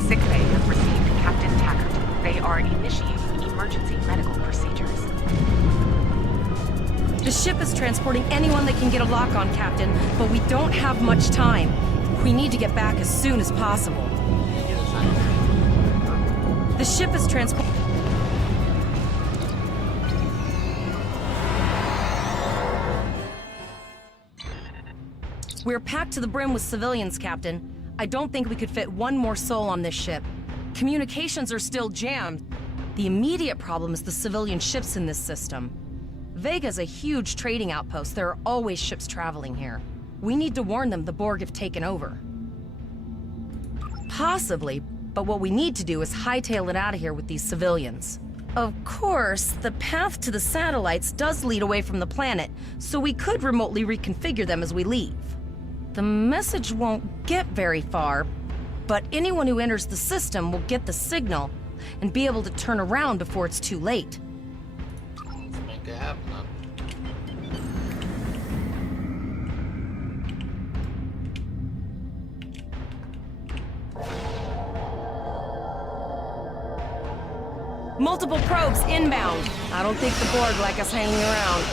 Sick Bay has received Captain Taggart. They are initiating emergency medical procedures. The ship is transporting anyone that can get a lock on, Captain, but we don't have much time. We need to get back as soon as possible. The ship is transporting... We're packed to the brim with civilians, Captain. I don't think we could fit one more soul on this ship. Communications are still jammed. The immediate problem is the civilian ships in this system. Vega's a huge trading outpost. There are always ships traveling here. We need to warn them the Borg have taken over. Possibly, but what we need to do is hightail it out of here with these civilians. Of course, the path to the satellites does lead away from the planet, so we could remotely reconfigure them as we leave. The message won't get very far, but anyone who enters the system will get the signal and be able to turn around before it's too late. Let's make it happen. Multiple probes inbound. I don't think the Borg like us hanging around.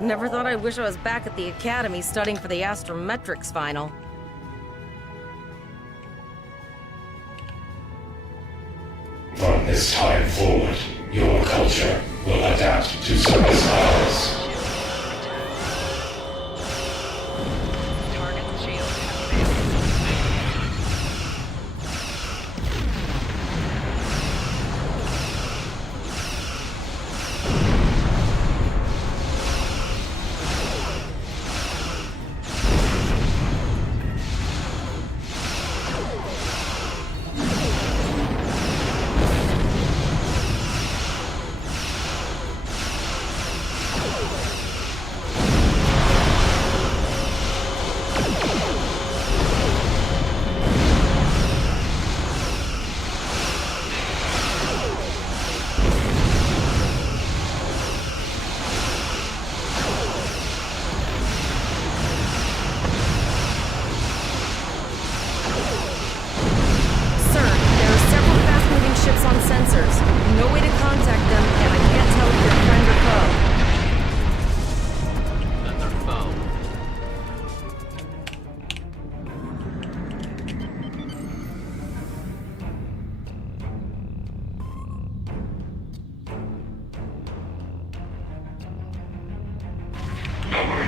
Never thought I'd wish I was back at the academy studying for the astrometrics final. From this time forward, your culture will adapt to service hours.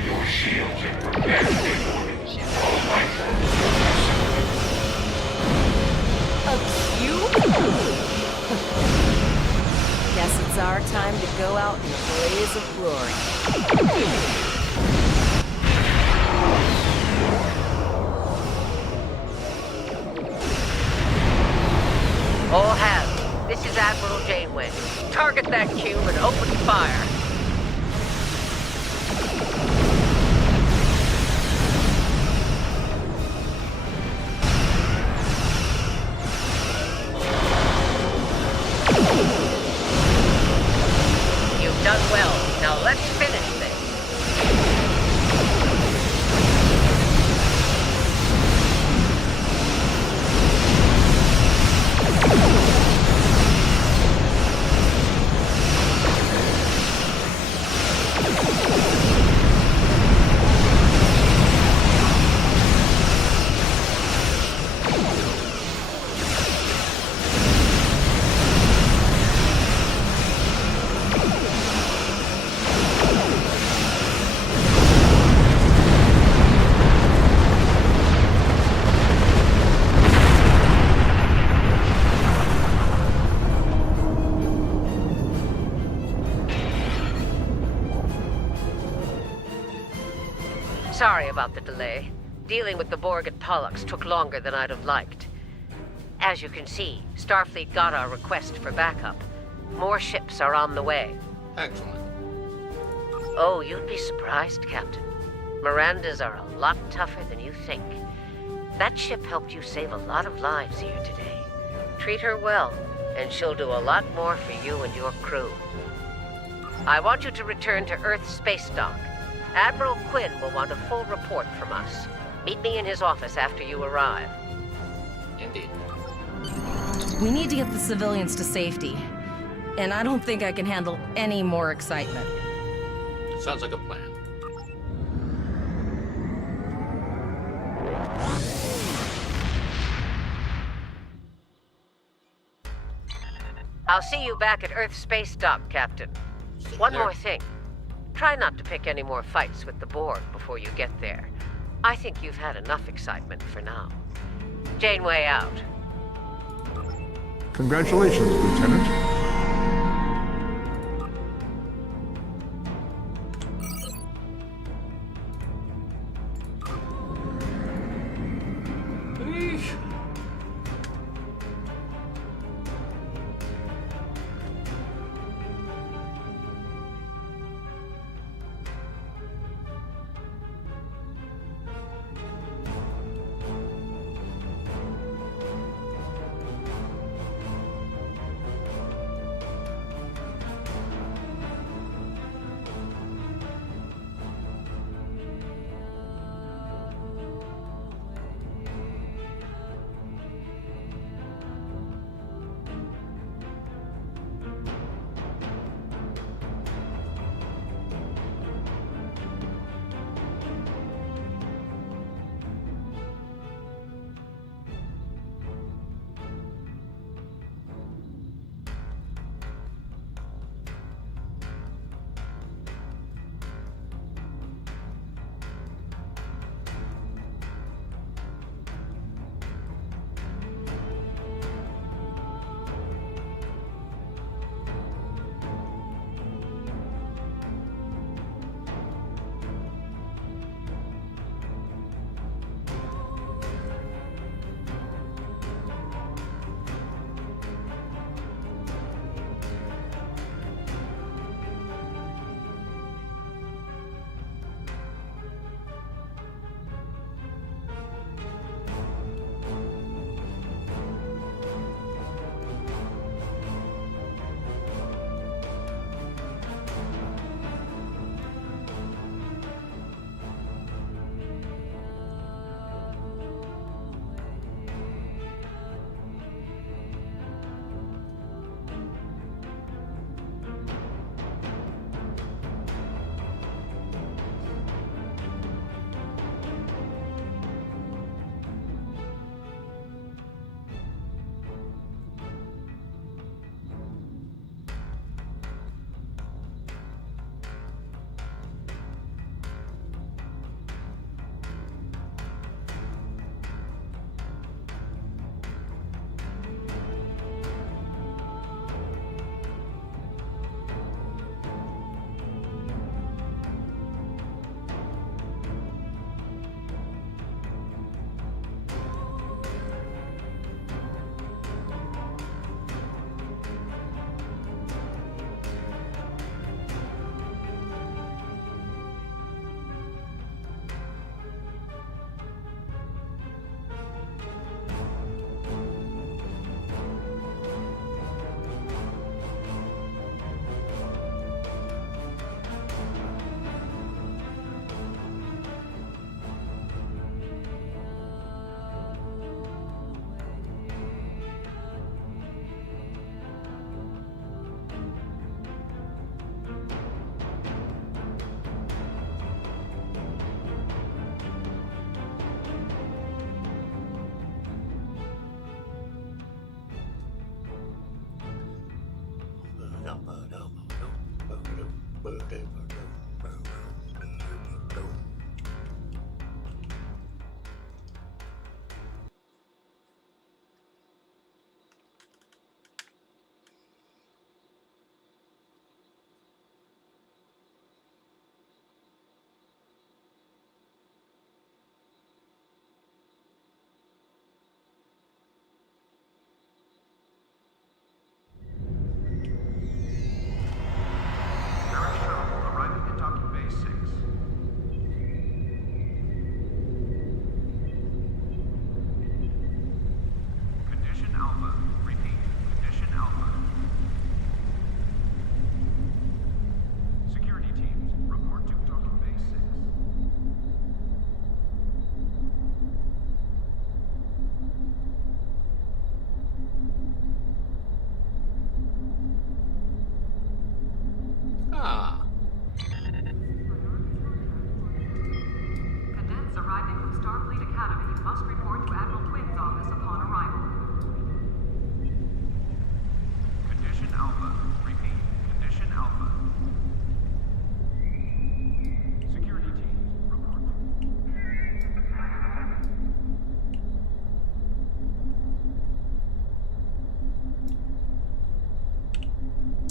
your shield and prepare the A cube? Guess it's our time to go out in a blaze of glory. All hands, this is Admiral Janeway. Target that cube and open fire. You've done well. Now let's finish this. Sorry about the delay. Dealing with the Borg at Pollux took longer than I'd have liked. As you can see, Starfleet got our request for backup. More ships are on the way. Excellent. Oh, you'd be surprised, Captain. Mirandas are a lot tougher than you think. That ship helped you save a lot of lives here today. Treat her well, and she'll do a lot more for you and your crew. I want you to return to Earth space dock. Admiral Quinn will want a full report from us. Meet me in his office after you arrive. Indeed. We need to get the civilians to safety. And I don't think I can handle any more excitement. Sounds like a plan. I'll see you back at Earth space dock, Captain. One more thing. Try not to pick any more fights with the Borg before you get there. I think you've had enough excitement for now. Janeway out. Congratulations, Lieutenant.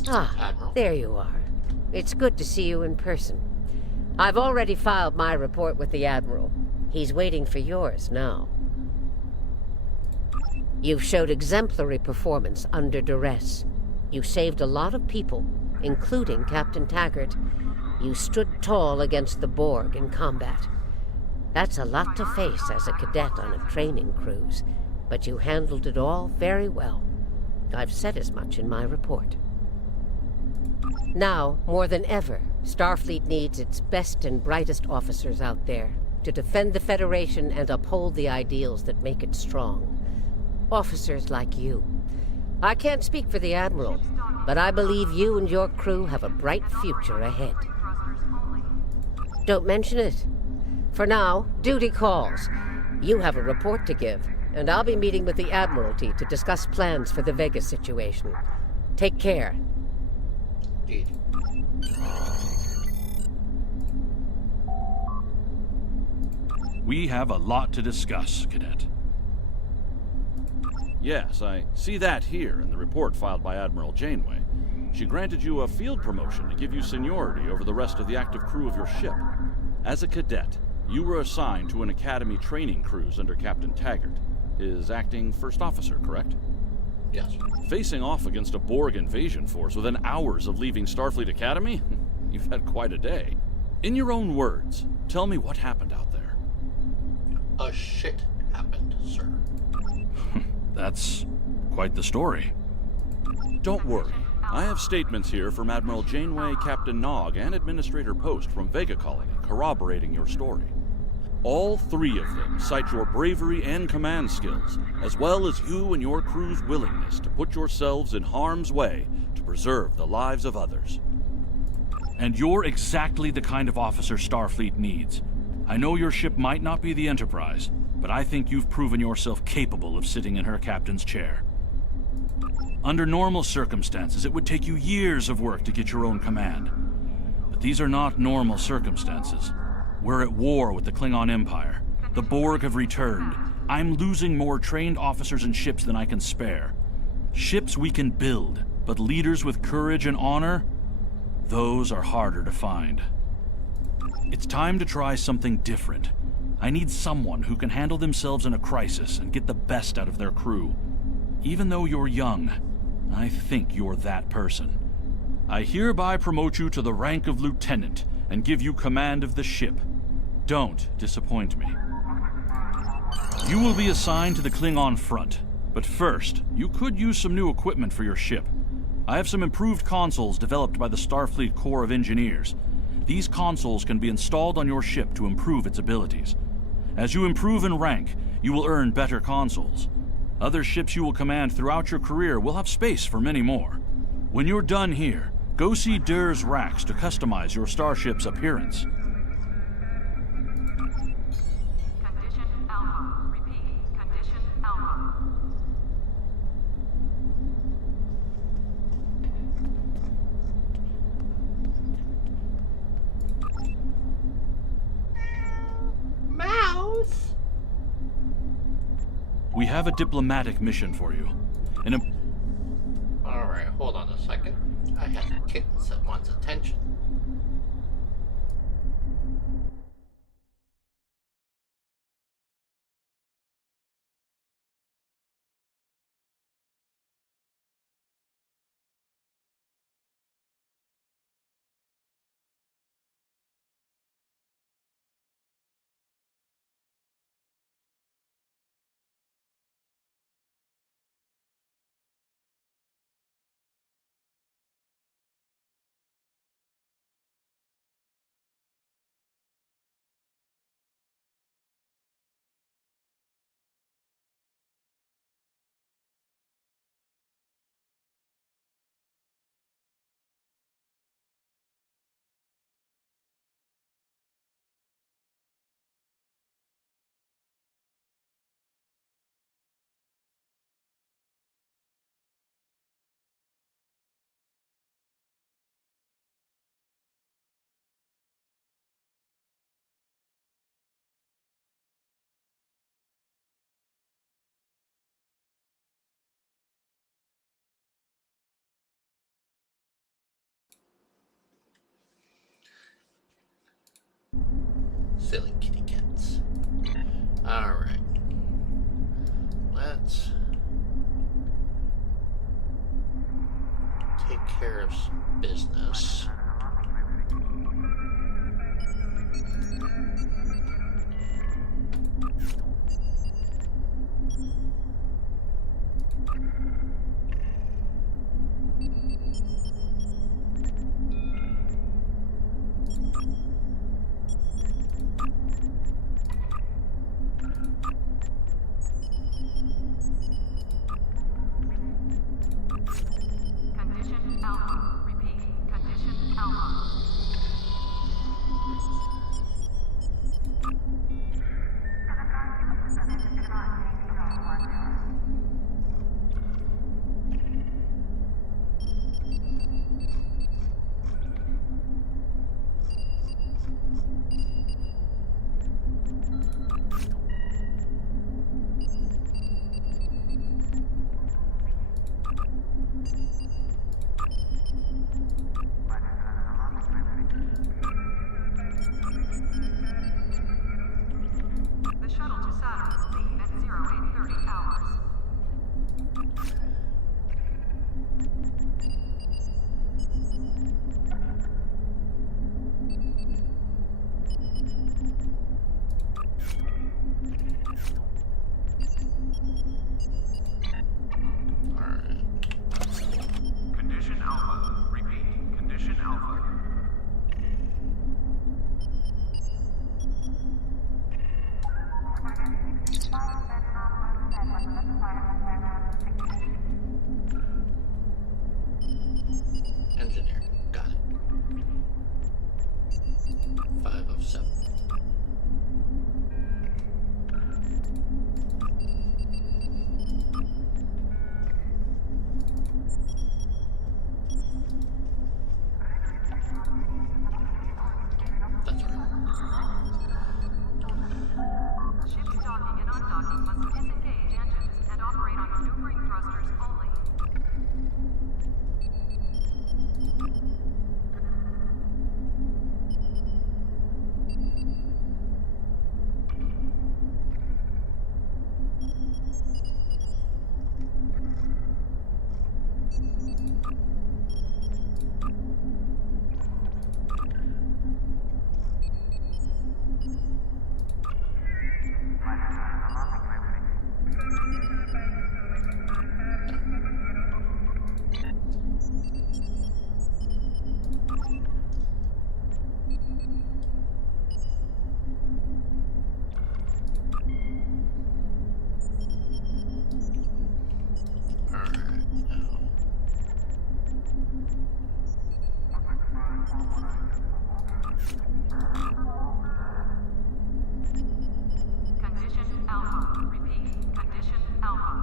Ah, Admiral. there you are. It's good to see you in person. I've already filed my report with the Admiral. He's waiting for yours now. You've showed exemplary performance under duress. You saved a lot of people, including Captain Taggart. You stood tall against the Borg in combat. That's a lot to face as a cadet on a training cruise, but you handled it all very well. I've said as much in my report. Now, more than ever, Starfleet needs its best and brightest officers out there to defend the Federation and uphold the ideals that make it strong. Officers like you. I can't speak for the Admiral, but I believe you and your crew have a bright future ahead. Don't mention it. For now, duty calls. You have a report to give, and I'll be meeting with the Admiralty to discuss plans for the Vega situation. Take care. Indeed. We have a lot to discuss, Cadet. Yes, I see that here in the report filed by Admiral Janeway. She granted you a field promotion to give you seniority over the rest of the active crew of your ship. As a cadet, you were assigned to an Academy training cruise under Captain Taggart, his acting first officer, correct? Yes. Facing off against a Borg invasion force within hours of leaving Starfleet Academy? You've had quite a day. In your own words, tell me what happened out there. A shit happened, sir. That's quite the story. Don't worry. I have statements here from Admiral Janeway, Captain Nog, and Administrator Post from Vega Colony corroborating your story. All three of them cite your bravery and command skills, as well as you and your crew's willingness to put yourselves in harm's way to preserve the lives of others. And you're exactly the kind of officer Starfleet needs. I know your ship might not be the Enterprise, but I think you've proven yourself capable of sitting in her captain's chair. Under normal circumstances, it would take you years of work to get your own command. But these are not normal circumstances. We're at war with the Klingon Empire. The Borg have returned. I'm losing more trained officers and ships than I can spare. Ships we can build, but leaders with courage and honor? Those are harder to find. It's time to try something different. I need someone who can handle themselves in a crisis and get the best out of their crew. Even though you're young, I think you're that person. I hereby promote you to the rank of lieutenant and give you command of the ship. Don't disappoint me. You will be assigned to the Klingon front, but first, you could use some new equipment for your ship. I have some improved consoles developed by the Starfleet Corps of Engineers. These consoles can be installed on your ship to improve its abilities. As you improve in rank, you will earn better consoles. Other ships you will command throughout your career will have space for many more. When you're done here, go see Durr's racks to customize your starship's appearance. Condition Alpha. Repeat. Condition Alpha. Mouse! We have a diplomatic mission for you. Alright, hold on a second. I have kittens that wants attention. Silly kitty cats. Alright. Let's take care of some business. Condition Alpha. Repeat. Condition Alpha. The shuttle to Saturn will leave at 0830 hours. Condition Alpha. Repeat. Condition Alpha. Engineer. Got it. 5 of 7. That's right. Ship's docking and undocking must disengage engines and operate on maneuvering thrusters only. Condition Alpha. Repeat. Condition Alpha.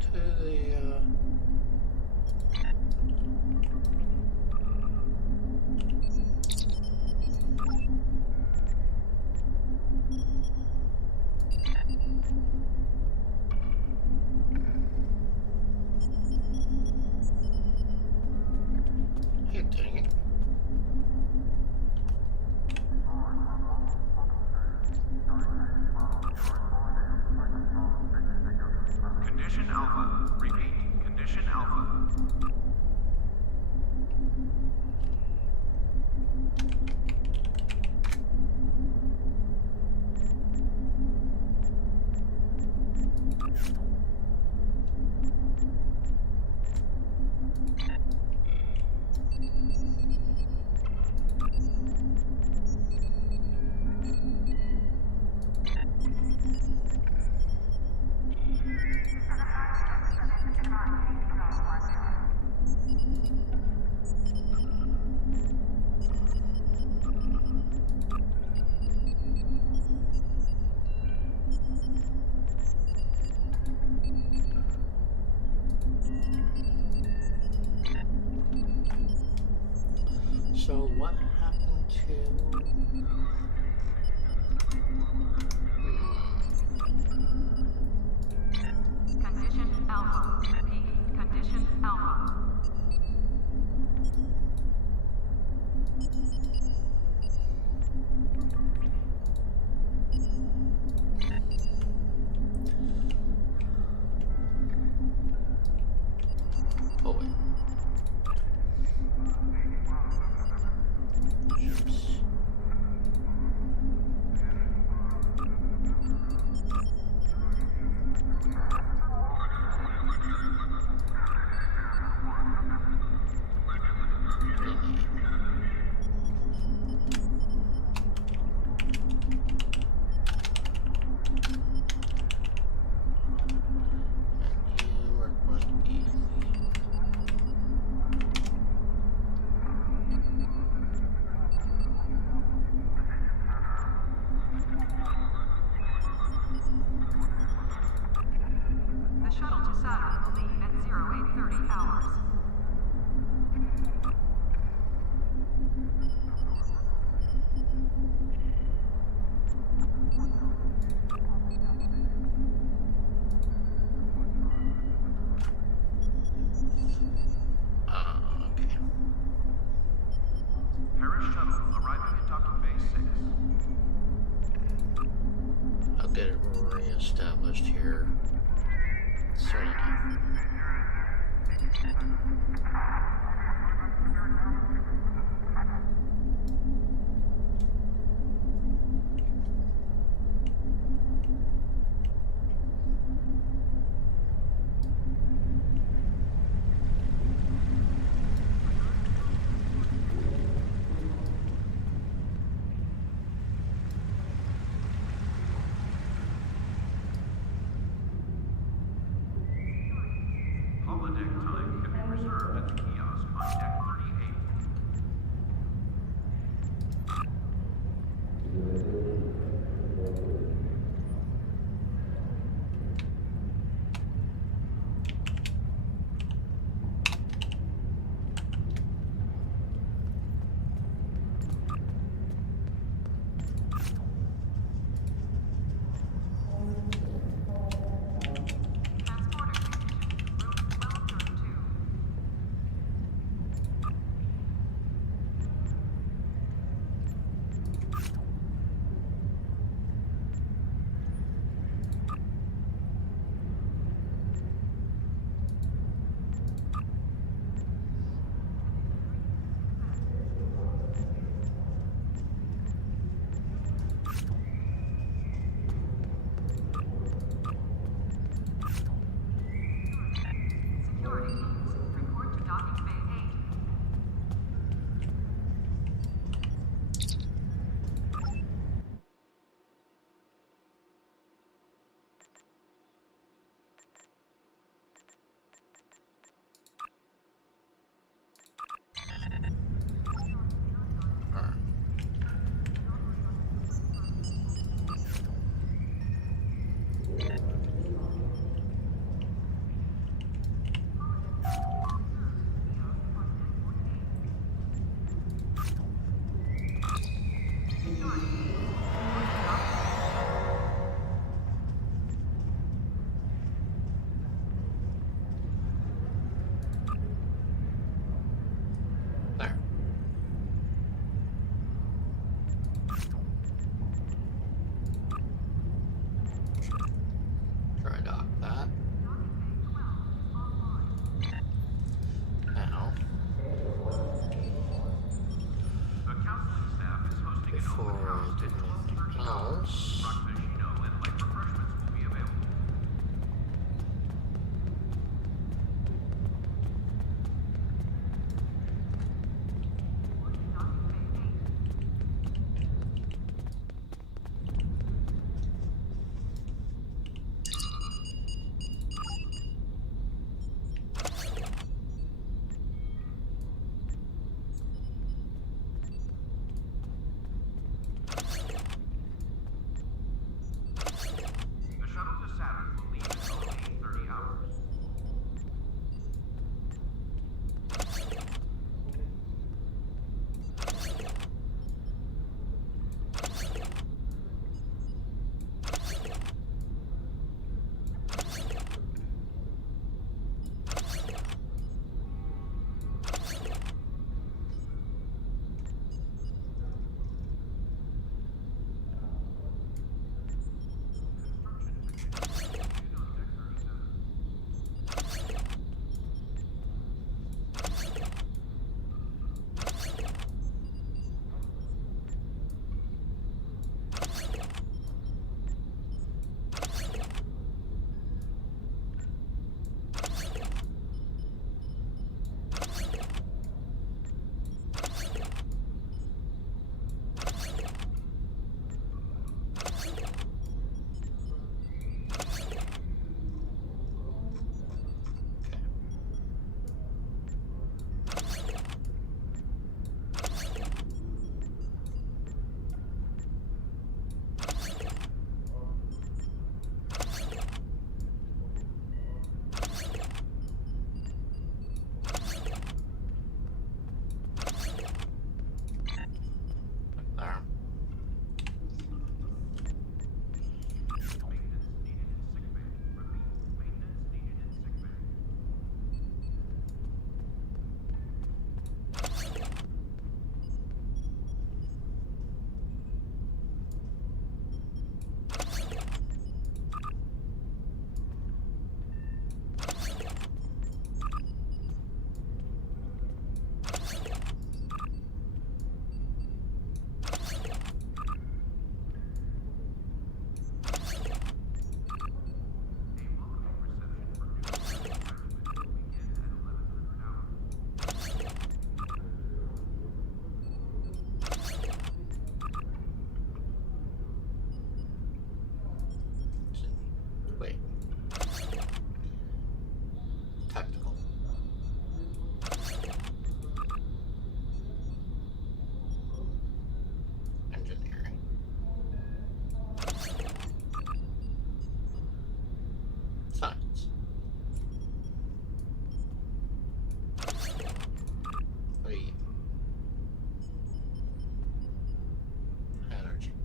To the, Hey, dang it. Condition Alpha. Repeat. Condition Alpha. 30 hours. Okay. Harris shuttle arriving at docking bay 6. I'll get it reestablished here soon enough.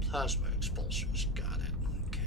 Plasma expulsors, got it. Okay.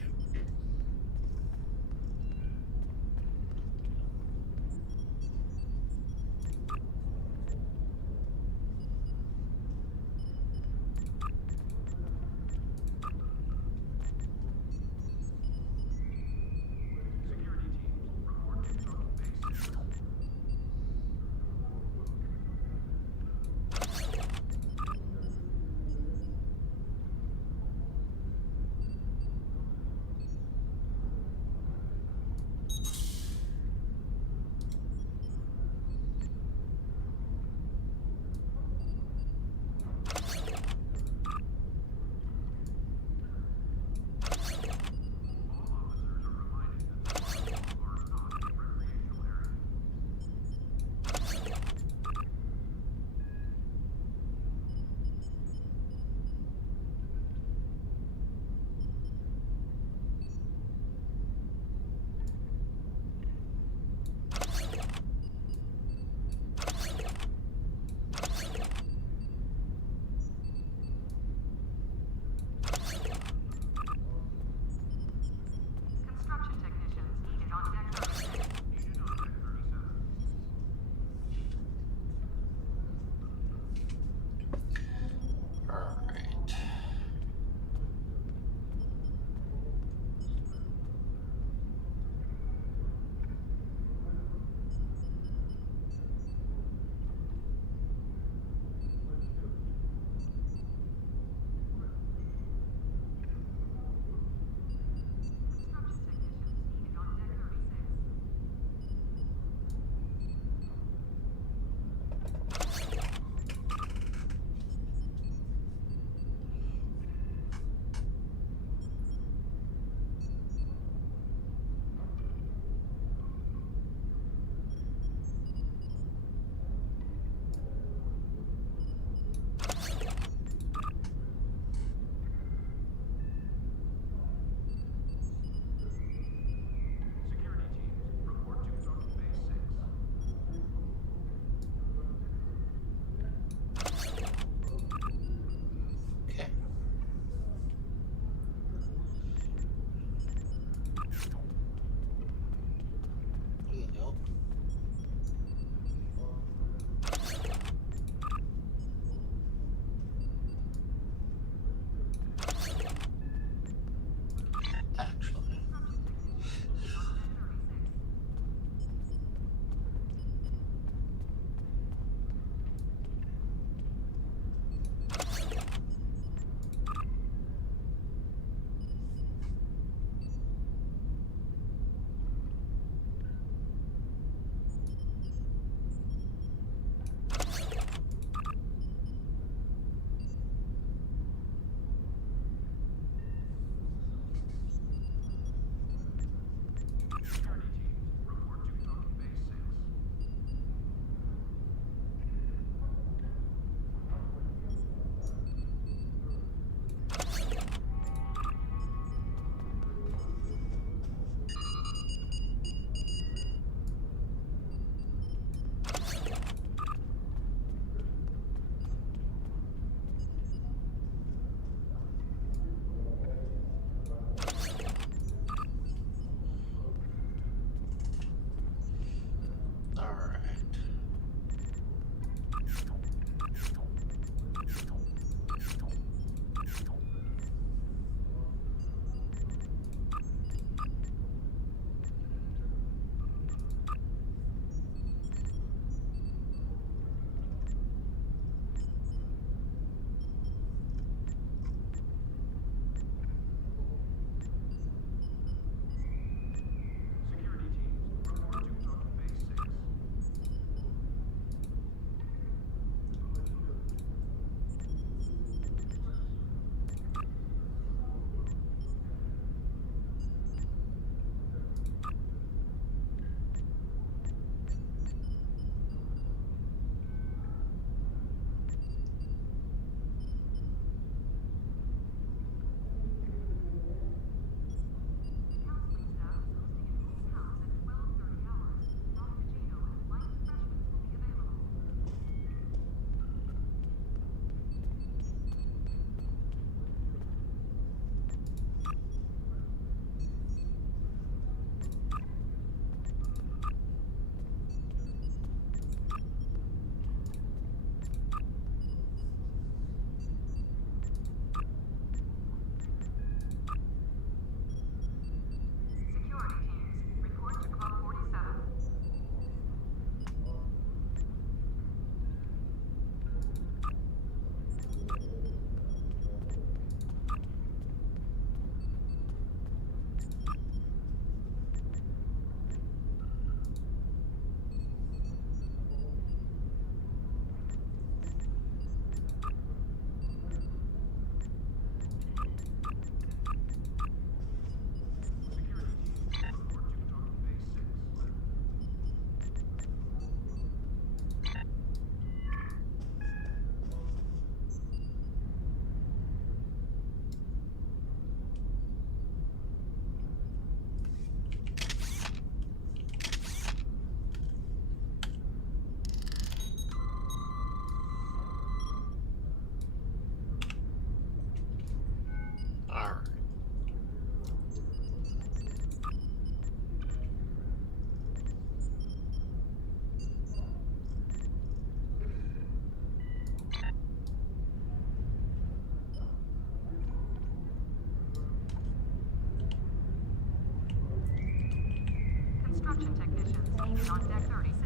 Attention technicians, needed on deck 36.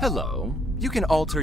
Hello. You can alter...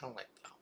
Kind of like that one.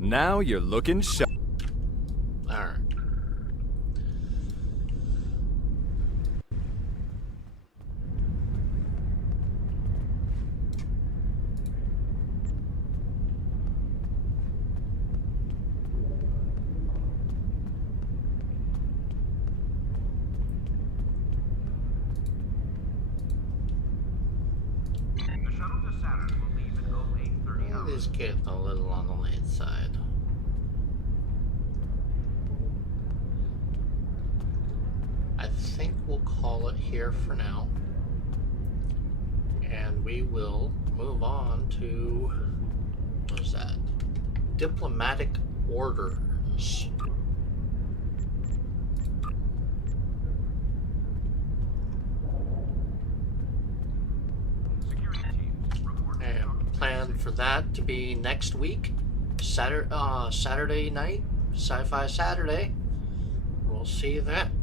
Now you're looking sharp. Alright. The shuttle to Saturn will leave at 0830 hours. This getting a little on the late side. I think we'll call it here for now. And we will move on to, what is that? Diplomatic orders. And plan for that to be next week, Saturday night, Sci-Fi Saturday. We'll see you then.